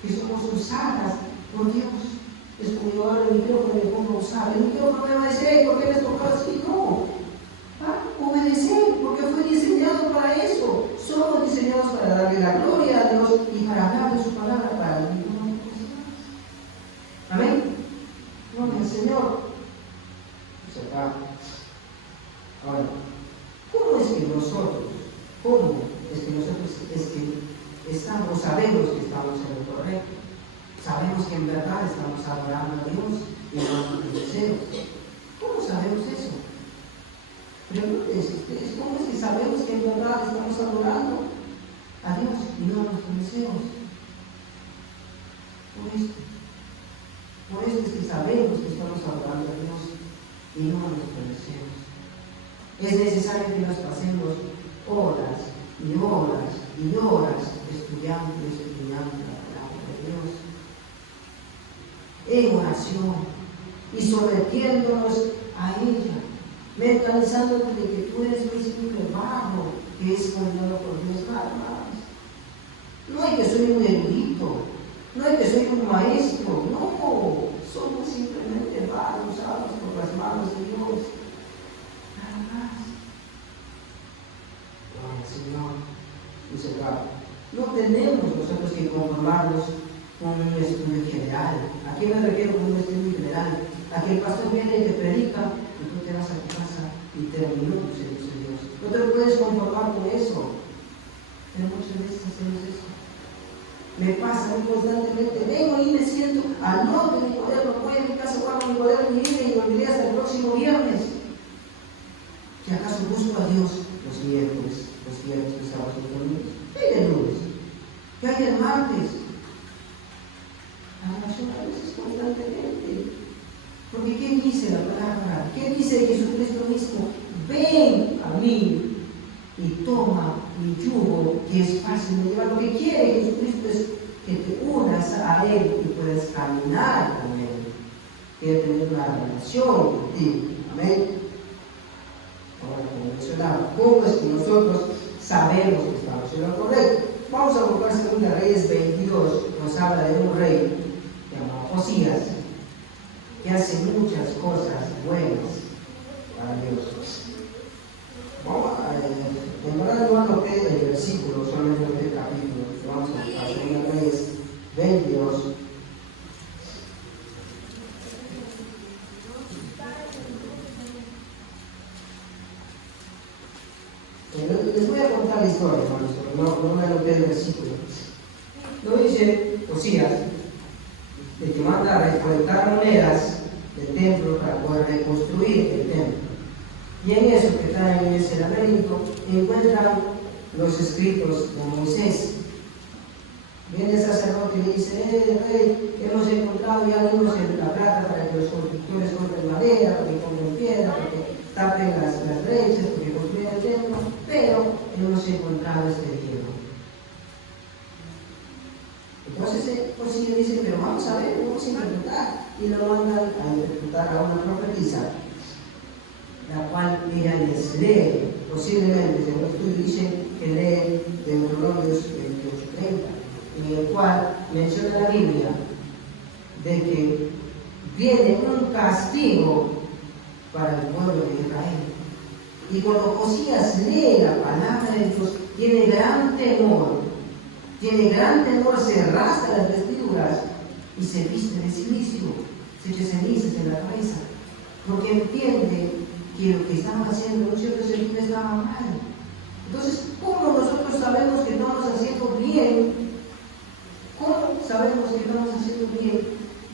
que somos usadas por Dios. Es como yo ahora el micrófono y me pongo a usar. El micrófono me va a decir: ¿por qué les tocó así? No. Obedecer, porque fue diseñado para eso. Somos diseñados para darle la gloria a Dios y para hablar de su palabra para el mismo. Amén. Gloria al Señor. Ahora, ¿cómo es que nosotros sabemos que estamos en lo correcto? Sabemos que en verdad estamos adorando a Dios y no a nuestros deseos. ¿Cómo sabemos eso? Pregúntense ustedes: ¿cómo es que sabemos que en verdad estamos adorando a Dios y no a nuestros deseos? Por esto es que sabemos que estamos adorando a Dios y no a nuestros deseos. Es necesario que nos pasemos horas y horas y horas estudiando la palabra de Dios, en oración y sometiéndonos a ella, mentalizándonos de que tú eres un simple barro que es cambiado por Dios, nada más. No es que soy un erudito, no es que soy un maestro, no, somos simplemente varos usados por las manos de Dios. Nada más. Gloria al Señor. Dice Pablo, no tenemos nosotros que conformarnos con un estudio general. ¿A qué me refiero con un estudio general? A que el pastor viene y te predica y tú te vas a tu casa y terminó tu servicio a Dios. No te puedes conformar con eso. Pero muchas veces hacemos eso. Me pasa muy constantemente. Vengo y me siento, anoto mi cuaderno, voy a mi casa, guardo mi cuaderno y me olvidé hasta el próximo viernes. Si acaso busco a Dios los miércoles, los sábados y los domingos. ¿Qué hay el lunes? ¿Qué hay el martes? La oración a veces constantemente. Porque ¿qué dice la palabra? ¿Qué dice Jesucristo mismo? Ven a mí y toma mi yugo, que es fácil de llevar. Lo que quiere Jesucristo es que te unas a Él y puedas caminar con Él. Quiere tener una relación contigo. Amén. Ahora, como mencionaba, ¿cómo es que nosotros sabemos que estamos en lo correcto? Vamos a buscar 2 Reyes 22, nos habla de un rey llamado Josías, que hace muchas cosas buenas para Dios. Vamos a en verdad no anoté el versículo, solamente el capítulo. Vamos a 2 Reyes 22. Les voy a contar la historia, hermanos, no me anoté el versículo. Lo dice Josías, de que manda a recolectar monedas del templo para poder reconstruir el templo. Y en eso que traen en ese laberinto encuentran los escritos de Moisés. Viene el sacerdote y le dice: rey, hemos encontrado ya libros en la plata para que los constructores compren madera, para que compren piedra, para que tapen las brechas, para que construyan el templo, pero hemos encontrado este libro. Entonces Josías dice: pero vamos a ver, vamos a interpretar. Y lo mandan a interpretar a una profetisa, la cual ella les lee, posiblemente, según el estudio dice que lee Deuteronomios 28:30, en el cual menciona la Biblia de que viene un castigo para el pueblo de Israel. Y cuando Josías lee la palabra de Dios, tiene gran temor, se rasga las vestiduras y se viste de silicio, se echa cenizas en la cabeza, porque entiende que lo que estaban haciendo en un cierto sentido estaba mal. Entonces, ¿cómo nosotros sabemos que estamos haciendo bien? ¿Cómo sabemos que estamos haciendo bien?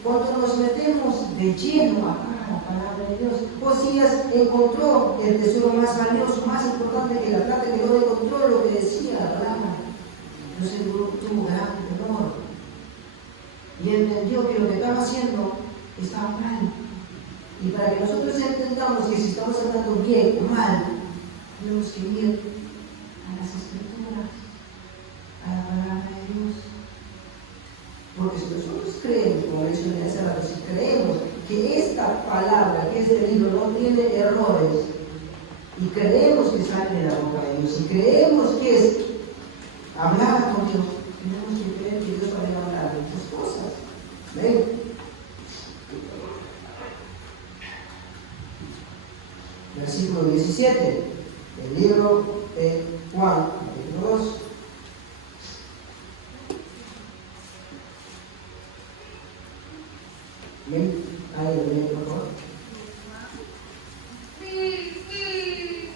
Cuando nos metemos de lleno a la palabra de Dios. Josías encontró el tesoro más valioso, más importante que la plata, que no encontró lo que decía la palabra. Entonces tuvo gran temor y entendió que lo que estaba haciendo estaba mal. Y para que nosotros entendamos que si estamos hablando bien o mal, tenemos que ir a las Escrituras, a la palabra de Dios. Porque si nosotros creemos, como mencioné hace rato, si creemos que esta palabra, que este libro no tiene errores, y creemos que sale de la boca de Dios, y creemos que es hablar con Dios, tenemos que creer que Dios va a hablar de muchas cosas. ¿Ven? Versículo 17 del libro de Juan, capítulo 2. ¿Ven? Ahí lo ven, por favor.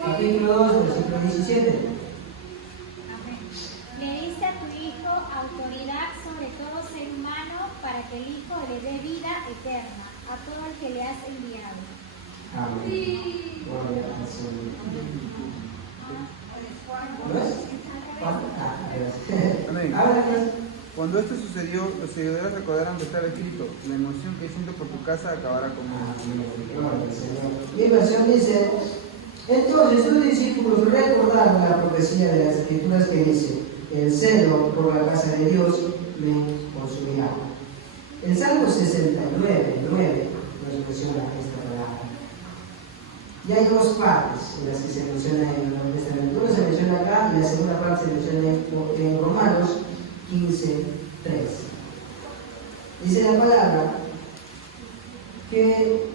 Capítulo 2, versículo 17. Le diste a tu Hijo autoridad sobre todo ser humano para que el Hijo le dé vida eterna a todo el que le has enviado. Amén. Gloria al Señor. ¿No es? Amén. Ahora pues. Cuando esto sucedió, los seguidores recordaron que estaba escrito: la emoción que siento por tu casa acabará conmigo. Gloria al Señor. Mi versión dice: entonces sus discípulos recordaron la profecía de las Escrituras que dice: el celo por la casa de Dios me consumirá. El Salmo 69, 9 nos menciona esta palabra. Y hay dos partes en las que se menciona en el Nuevo Testamento. Una se menciona acá y la segunda parte se menciona en Romanos, 15:3. Dice la palabra que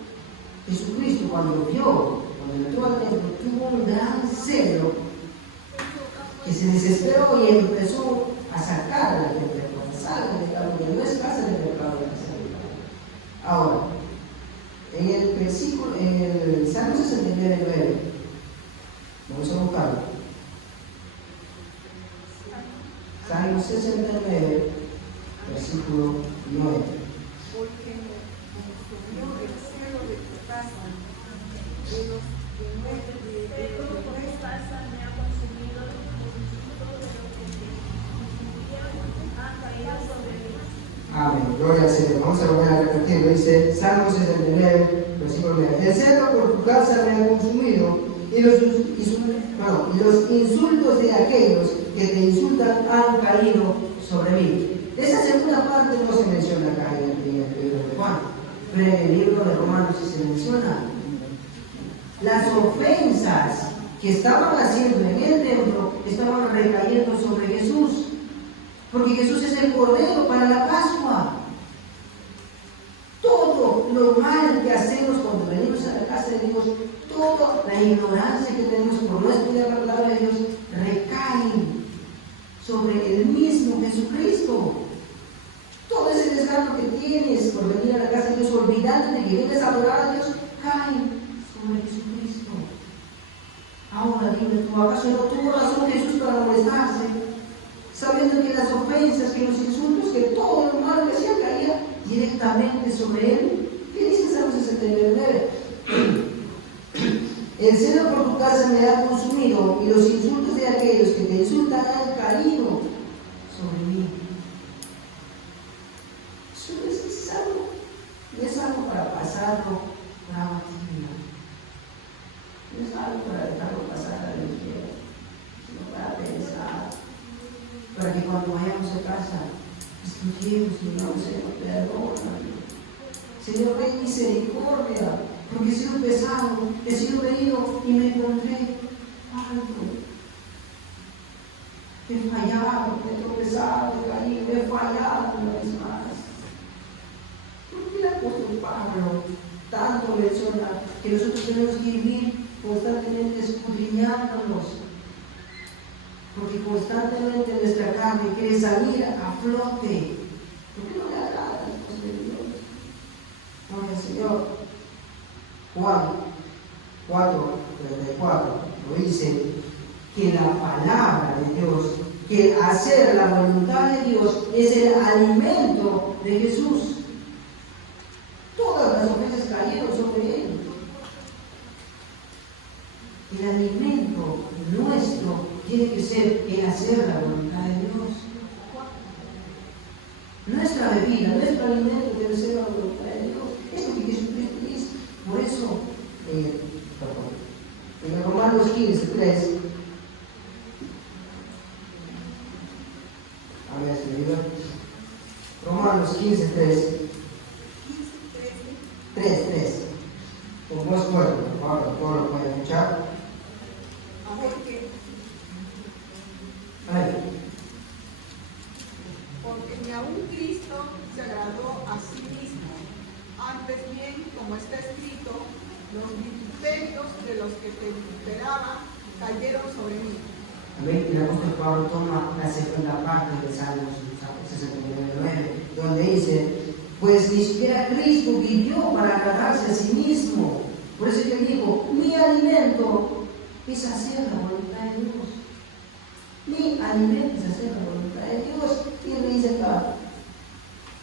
Jesucristo cuando entró al templo, tuvo un gran celo que se desesperó y empezó a sacar al templo. Salga de acá, porque no es casa de pecado. Ahora, en el Salmo 69:9, vamos a buscarlo. Salmo 69, versículo 9. Porque me consumió el celo de tu casa, de los casa me ha consumido, han caído sobre mí. Amén. Gloria al Señor. Vamos a volver a repetirlo. Dice Salmo 69, versículo 9. El celo por tu casa me ha consumido y los insultos de aquellos que te insultan han caído sobre mí. Esa segunda parte no se menciona acá en el primer libro de Juan, pero en el libro de Romanos sí se menciona. Las ofensas que estaban haciendo en el templo estaban recayendo sobre Jesús, porque Jesús es el Cordero para la Pascua. Todo lo mal que hacemos cuando venimos a la casa de Dios, toda la ignorancia que tenemos por no estudiar la palabra de Dios, recae sobre el mismo Jesucristo. Todo ese desgano que tienes por venir a la casa de Dios, olvidándote que vienes a adorar a Dios, cae sobre Jesucristo. Ahora dime tú, ¿acaso no tuvo razón Jesús para molestarse? Sabiendo que las ofensas, que los insultos, que todo lo malo que hacía caía directamente sobre él. ¿Qué dice Salmo 69? El celo por tu casa me ha consumido y los insultos de aquellos que te insultan han caído sobre mí. Eso es algo, no es algo para pasarlo por agua tibia. No es algo para dejarlo pasar a la ligera, sino para pensar, para que cuando vayamos a casa estudiemos y digamos, Señor, perdóname. Señor, ten misericordia, porque he sido pesado, he sido herido y me encontré algo. He fallado, he tropezado, he caído, he fallado una vez más. ¿Por qué el apóstol Pablo tanto menciona que nosotros tenemos que vivir constantemente escudriñándonos? Porque constantemente nuestra carne quiere salir a flote. ¿Por qué no le agrada a las cosas de Dios? Gloria al Señor. Juan 4:34 lo dice que la palabra de Dios, que el hacer la voluntad de Dios es el alimento de Jesús. Todas las ofensas cayeron sobre él. El alimento nuestro tiene que ser el hacer la voluntad de Dios. Nuestra bebida, nuestro alimento debe ser la voluntad de Dios. Es lo que Jesucristo dice. Por eso, en Romanos 15:3, a ver, señor. Romanos 15:3. 3. Con voz fuerte, por favor, todos lo pueden escuchar. Porque ni aun Cristo se agradó a sí mismo. Antes bien, como está escrito, los vituperios de los que te vituperaban cayeron sobre mí. Amén. Y el apóstol Pablo toma la segunda parte de Salmos 69:9, donde dice, pues ni siquiera Cristo vivió para agradarse a sí mismo. Por eso que dijo, mi alimento es hacer la voluntad de Dios. Mi alimento es hacer la voluntad de Dios. Y él dice acá,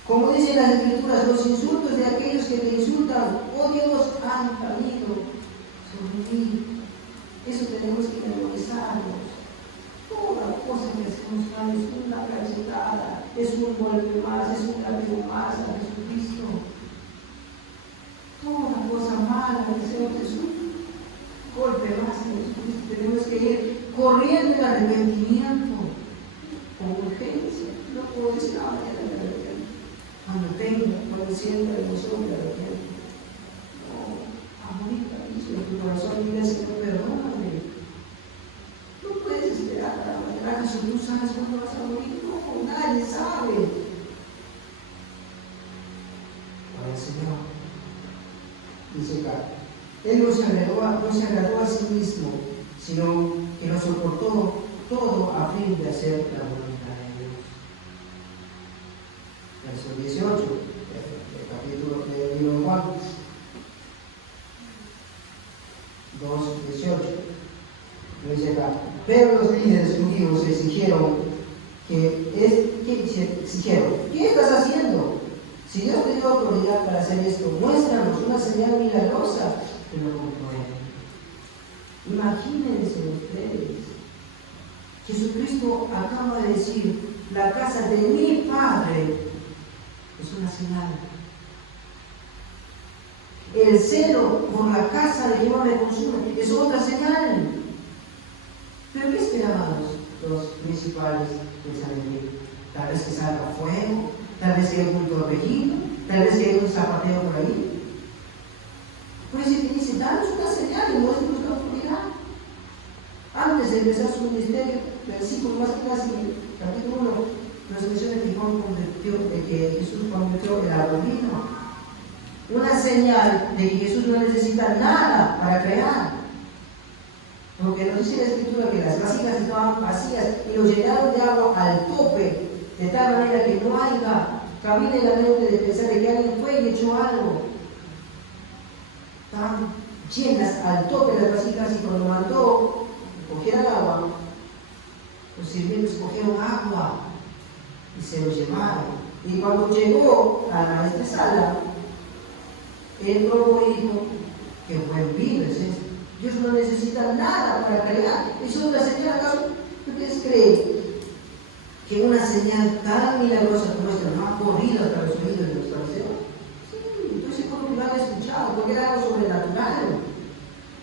como dicen las Escrituras, los insultos de aquellos que te insultan, oh Dios, han caído sobre mí. Eso tenemos que memorizarnos. Toda cosa que hacemos mal es una cachetada, es un golpe más, es un amigo más a Jesucristo. Toda cosa mala que hacemos es un golpe más a Jesucristo. Tenemos que ir corriendo en arrepentimiento con urgencia. No puedo decir nada de arrepentimiento. Cuando sienta la emoción de arrepentimiento. No, ahorita mismo en tu corazón dile, Señor, perdóname. No puedes esperar para mañana, si tú sabes cuándo vas a morir. No, nadie Él no se agradó a sí mismo, sino que lo soportó todo a fin de hacer la voluntad de Dios. Verso 18, el capítulo del libro de Juan, 2:18. Dice acá, pero los líderes judíos exigieron, ¿qué estás haciendo? Si Dios te dio autoridad para hacer esto, muéstranos una señal milagrosa. Pero no pueden. Imagínense ustedes, Jesucristo acaba de decir, la casa de mi Padre es una señal. El celo por la casa de Jehová me consume, es otra señal. ¿Pero qué esperaban los principales de Sanedrín? Tal vez que salga fuego, tal vez que haya un culto apellido, tal vez que haya un zapateo por ahí. Pues si te dice, danos una señal y muéstranos la autoridad. Antes de empezar su ministerio, versículo más atrás, en el capítulo 1, nos menciona que Jesús convirtió el agua en vino. Una señal de que Jesús no necesita nada para crear. Porque nos dice la Escritura que las vasijas estaban vacías y lo llenaron de agua al tope, de tal manera que no haya camino en la mente de pensar de que alguien fue y echó algo. Estaban llenas al tope las vasijas y cuando mandó cogieran agua, los sirvientes cogieron agua y se lo llevaron. Y cuando llegó a la maestresala, él probó y dijo, qué buen vino es este. Dios no necesita nada para crear. ¿Es otra señal acaso? ¿Ustedes creen que una señal tan milagrosa como esta no ha corrido hasta los oídos de los fariseos? Sí, estoy seguro que lo han escuchado, porque era algo sobrenatural.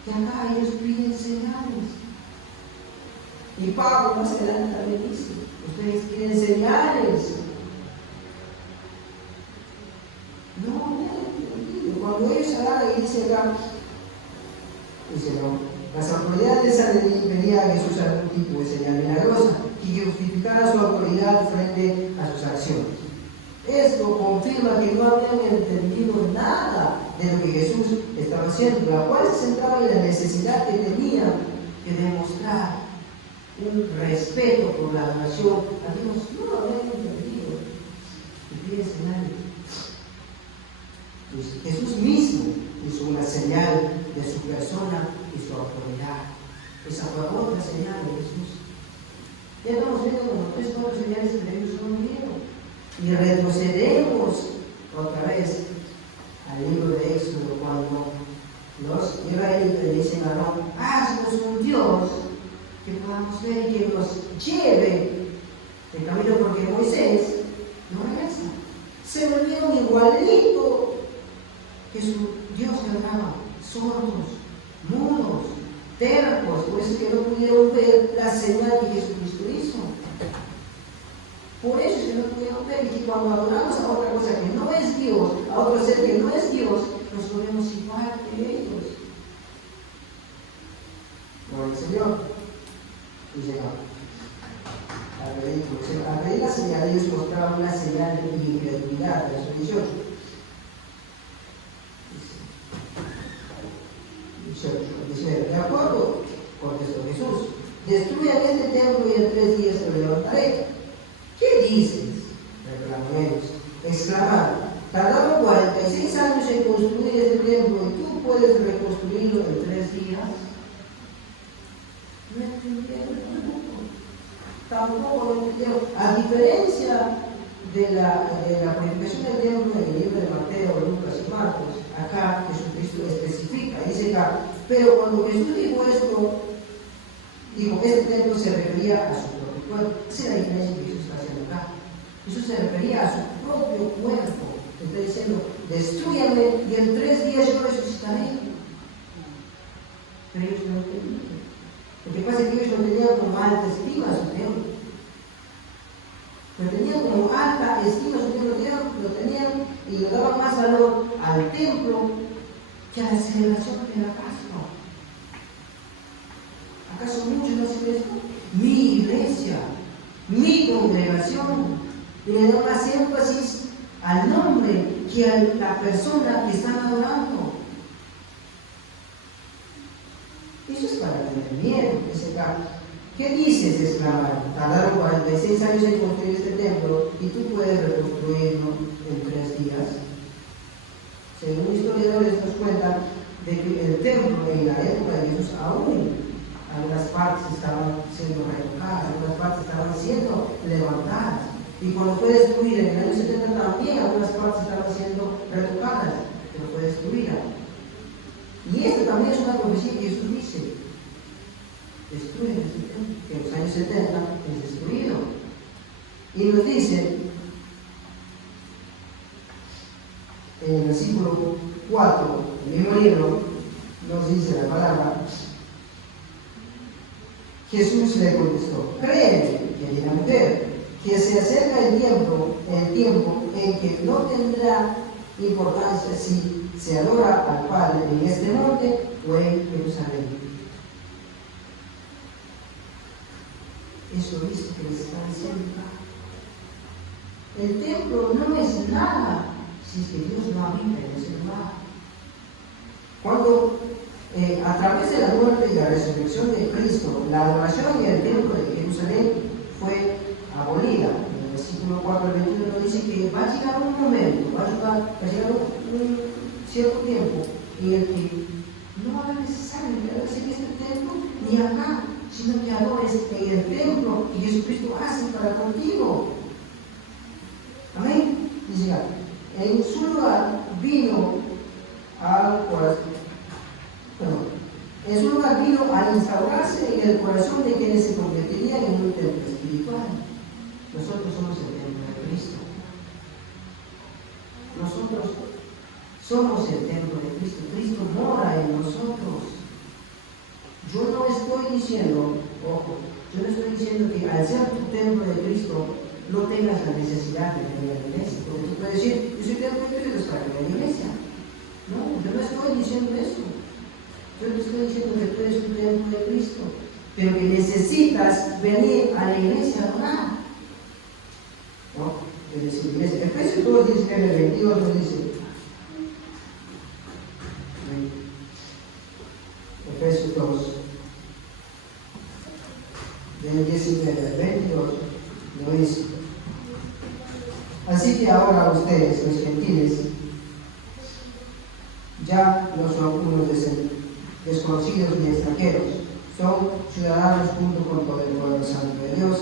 Que acá ellos piden señales. Y Pablo más adelante también dice, ustedes quieren señales. No, cuando ellos agarran y dicen acá, dice, no, las autoridades de Sanedrín pedían a Jesús algún tipo de señal milagrosa que justificara su autoridad frente a sus acciones. Esto confirma que no habían entendido nada de lo que Jesús estaba haciendo, la cual se centraba en la necesidad que tenía que demostrar un respeto por la nación a Dios. No lo habían entendido. Y piden señales. Pues Jesús mismo hizo una señal de su persona y su autoridad. Esa fue otra señal de Jesús. Ya estamos viendo como 3 o 4 señales que ellos no vieron. Y retrocedemos otra vez al libro de Éxodo, cuando los israelitas le dicen a Aarón, haznos un Dios que podamos ver y que nos lleve de camino, porque Moisés no regresa. Se volvieron igualito que su Dios que hablaba, sordos, mudos, tercos, por eso es que no pudieron ver la señal que Jesucristo hizo. Por eso es que no pudieron ver, y que cuando adoramos a otra cosa que no es Dios, a otro ser que no es Dios, nos volvemos igual que ellos. Gloria al Señor. Y llegamos. Al pedir la señal, ellos mostraban una señal de incredulidad, verso 18. De acuerdo, contestó Jesús, destruyan este templo y en 3 días lo levantaré. ¿Qué dices? Reclamaron ellos. Exclamaron, tardaron 46 años en construir este templo y tú puedes reconstruirlo en 3 días. No entendieron tampoco lo entendieron. A diferencia de la purificación del templo en el libro de Mateo, Lucas y Marcos, acá Jesucristo especifica, dice acá, pero cuando Jesús dijo esto, dijo, este templo se refería a su propio cuerpo. Esa es la diferencia que Jesús está haciendo acá. Jesús se refería a su propio cuerpo. Está diciendo, destrúyame y en 3 días yo resucitaré. Pero ellos no entendían. Lo que pasa es que ellos no tenían como alta estima a su templo. Lo tenían como alta estima a su templo, lo tenían y le daban más valor al templo que a la celebración de la Pascua. ¿Acaso muchos no hacen esto? Mi iglesia, mi congregación, y le dan más énfasis al nombre que a la persona que están adorando. Eso es para tener miedo. ¿Qué dices, exclamaron? Tardaron 46 años en construir este templo y tú puedes reconstruirlo en 3 días. Según historiadores nos cuentan de que el templo en la época de Jesús aún algunas partes estaban siendo retocadas, algunas partes estaban siendo levantadas. Y cuando fue destruida en el año 70 también algunas partes estaban siendo retocadas, pero fue destruida. Y esto también es una profecía que Jesús dice: destruye este templo, que en los años 70 es destruido. Y nos dice en el versículo 4 del mismo libro, nos dice la palabra: Jesús le contestó: créeme, querida mujer, que se acerca el tiempo en que no tendrá importancia si se adora al Padre en este monte o en Jerusalén. Eso es lo que les está diciendo. El templo no es nada si es que Dios no habita en ese lugar. Cuando a través de la muerte y la resurrección de Cristo, la adoración en el templo de Jerusalén fue abolida. En el versículo 4 al 21 nos dice que va a llegar un momento, va a llegar un cierto tiempo en el que no va a ser necesario que adores en este templo ni acá, sino que adores en el templo que Jesucristo hace para contigo. Amén. Dice: en su lugar vino a instaurarse en el corazón de quienes se convertirían en un templo espiritual. Nosotros somos el templo de Cristo. Nosotros somos el templo de Cristo. Cristo mora en nosotros. Yo no estoy diciendo, ojo, yo no estoy diciendo que al ser tu templo de Cristo no tengas la necesidad de venir a la iglesia. Porque tú puedes decir: yo soy templo de Cristo para venir a la iglesia. No, yo no estoy diciendo eso. Yo te estoy diciendo que tú eres un templo de Cristo, pero que necesitas venir a la iglesia a orar. ¿No? Es decir, iglesia. Efesios 2, 19, 22 nos dice: Efesios 2, del 19 al 22, lo dice: así que ahora ustedes, los gentiles, ya no son unos desconocidos ni extranjeros, son ciudadanos junto con todo el pueblo santo de Dios,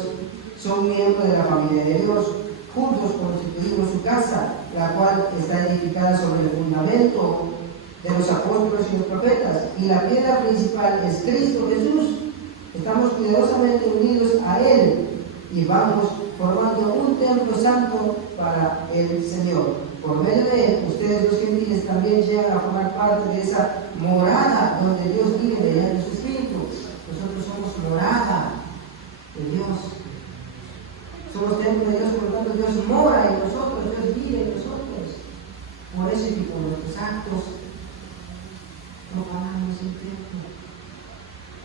son miembros de la familia de Dios, juntos constituimos su casa, la cual está edificada sobre el fundamento de los apóstoles y los profetas, y la piedra principal es Cristo Jesús. Estamos cuidadosamente unidos a Él y vamos formando un templo santo para el Señor. Por medio de Él, ustedes los gentiles también llegan a formar parte de esa morada donde Dios vive mediante su Espíritu. Nosotros somos morada de Dios. Somos templo de Dios, por lo tanto Dios mora en nosotros, Dios vive en nosotros. Por eso es que con nuestros actos profanamos el templo.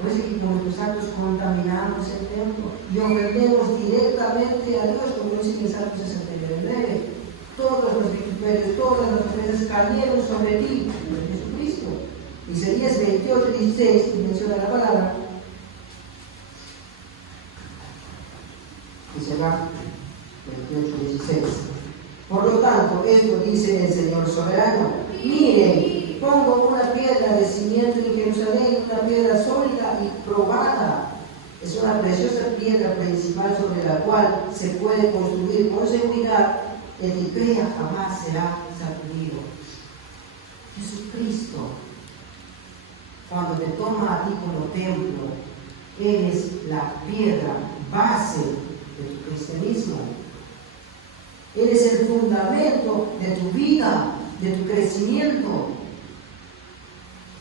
Por eso es que con nuestros actos contaminamos el templo y ofendemos directamente a Dios, como dice en el Salmo 69. Todos los vituperios, todas las ofensas cayeron sobre ti, sobre Jesucristo. Isaías 28, 16, que menciona la palabra, dice acá, 28, 16. Por lo tanto, esto dice el Señor soberano: miren, pongo una piedra de cimiento en Jerusalén, una piedra sólida y probada. Es una preciosa piedra principal sobre la cual se puede construir con seguridad. El que crea jamás será sacudido. Jesucristo, cuando te toma a ti como templo, eres la piedra base de tu cristianismo. Eres el fundamento de tu vida, de tu crecimiento.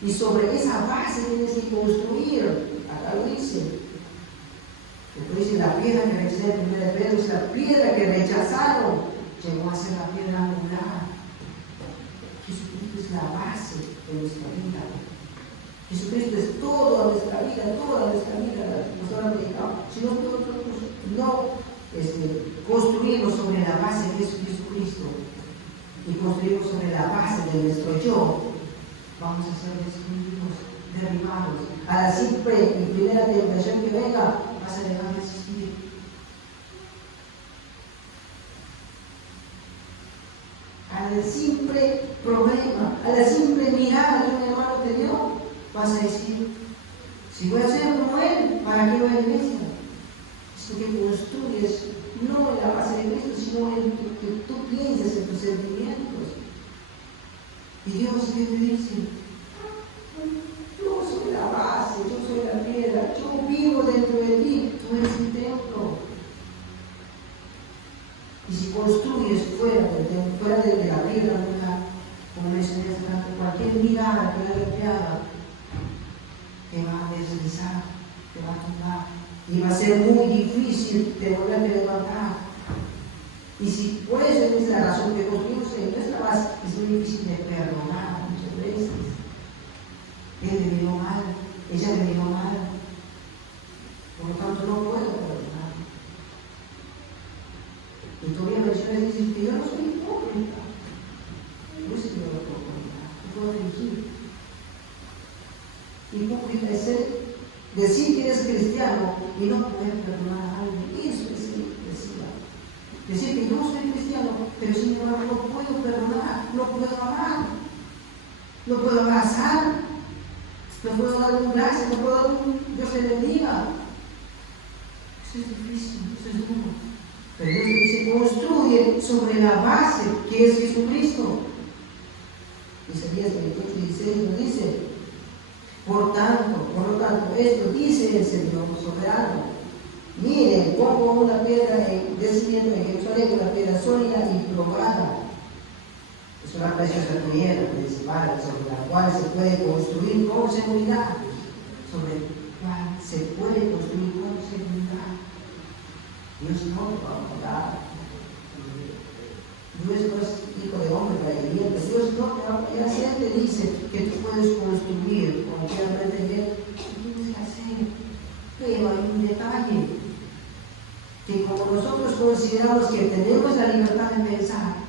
Y sobre esa base tienes que construir. Acá lo dice. Dice: la piedra que rechazé en 1 Pedro es la piedra que rechazaron. Llegó a ser la piedra angular. Jesucristo es la base de nuestra vida. Jesucristo es toda nuestra vida, toda nuestra vida. Si nosotros no construimos sobre la base de Jesucristo y construimos sobre la base de nuestro yo, vamos a ser destruidos. derribados. A la simple y primera tentación que venga, vas a dejar de existir. Al simple problema, a la simple mirada que un hermano te dio, vas a decir, si voy a ser como él, ¿para qué voy a la iglesia? Es que construyes no en la base de Cristo, sino en lo que tú piensas, en tus sentimientos. Y Dios te dice, yo soy la base, yo soy la piedra, yo vivo dentro de ti, tú eres mi templo. Y si construyes fuera de la piedra, como mencioné hace tanto, cualquier mirada que le golpeada te va a deslizar, te va a tumbar, y va a ser muy difícil de volverte a levantar. Y si por eso es la razón que construimos en nuestra base, es muy difícil de perdonar muchas veces. Él le miró mal, ella le miró mal, por lo tanto no puedo perdonar. Y todavía mencionas y dices que yo no soy hipócrita. No es que yo no puedo perdonar, no puedo fingir. Hipócrita es decir que eres cristiano y no poder perdonar a alguien. Eso es hipocresía. Decir que yo soy cristiano, pero sin embargo no puedo perdonar, no puedo amar, no puedo abrazar, no puedo dar un gracias, no puedo dar un Dios te bendiga. Eso es difícil, eso es duro. Pero Dios dice, construye sobre la base que es Jesucristo. Isaías 28:16 nos dice, por lo tanto, esto dice el Señor soberano. Miren, pongo una piedra de cimiento en Jerusalén, una piedra sólida y probada. Es una preciosa piedra principal sobre la cual se puede construir con seguridad. Sobre la cual se puede construir con seguridad. Dios no te va a fallar. Dios no es hijo de hombre para que mienta. Dios no te va a fallar. Si Él te dice que tú puedes construir confiadamente en Él, ¿qué tienes que hacer? Pero hay un detalle. Que como nosotros consideramos que tenemos la libertad de pensar,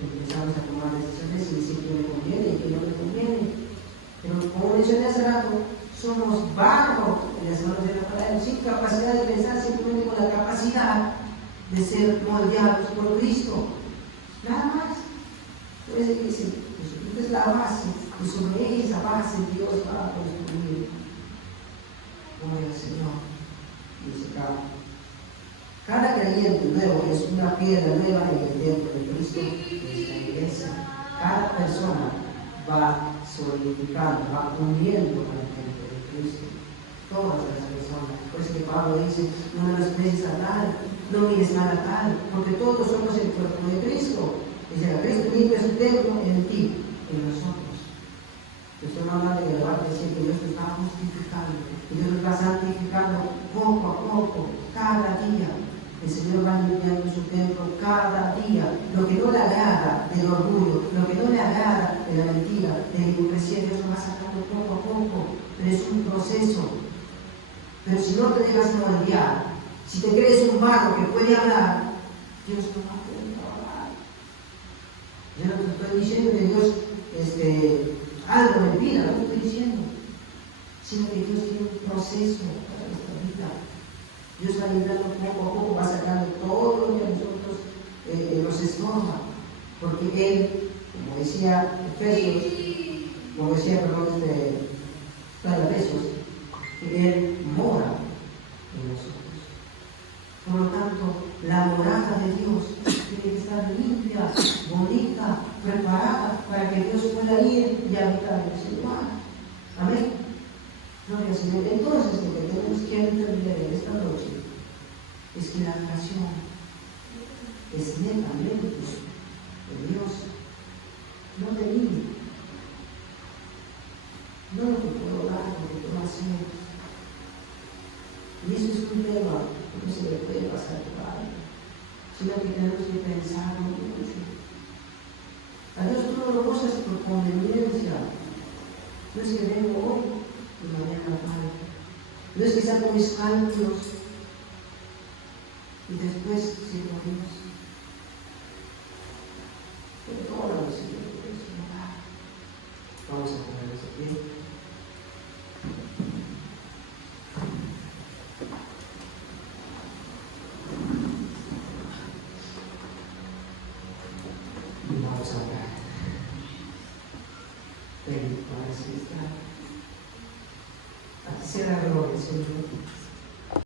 empezamos a tomar decisiones y decir que me conviene y que no me conviene. Pero como mencioné hace rato, somos barro en las manos de la palabra, sin capacidad de pensar, simplemente con la capacidad de ser moldeados por Cristo. Nada más. Por eso dice, Jesucristo es la base, y sobre esa base Dios va a construir. Como el Señor dice acá. Cada creyente nuevo es una piedra nueva en el templo de Cristo, en esta iglesia. Cada persona va solidificando, va uniendo con el templo de Cristo. Todas las personas. Por eso que Pablo dice, no menosprecies a tal, no mires mal a tal, porque todos somos el cuerpo de Cristo. Dice, Cristo limpia su templo en ti, en nosotros. Estoy hablando de la decir que Dios nos va justificando, que Dios nos va santificando poco a poco, cada día. El Señor va limpiando su templo cada día. Lo que no le agrada del orgullo, lo que no le agrada de la mentira, de la hipocresía, Dios lo va sacando poco a poco. Pero es un proceso. Pero si no te dejas moldear, si te crees un barro que puede hablar, Dios no va a poder hablar. Yo no te estoy diciendo que Dios algo me pida, no te estoy diciendo, sino que Dios tiene un proceso para nuestra vida. Dios va limpiando poco a poco, va sacando todo lo que a nosotros nos estorba, porque Él, como decía Efesios, que Él mora en nosotros. Por lo tanto, la morada de Dios tiene que estar limpia, bonita, preparada para que Dios pueda ir y habitar en ese lugar. Amén. Gloria al Señor. Entonces, lo que tenemos que entender en esta noche es que la creación es netamente de Dios, no de mí, no lo que puedo dar, lo que puedo hacer. Y eso es un tema que no se le puede pasar por alto, sino que tenemos que pensar mucho. A Dios tú no lo gozas por conveniencia. No es que vengo hoy y mañana falta. No es que saco mis cálculos y después sigo a Dios. Pero toda la música de Dios. Vamos a poner eso aquí. Y vamos a orar. Ven, Padre Celestial. A ti sea la gloria, Señor.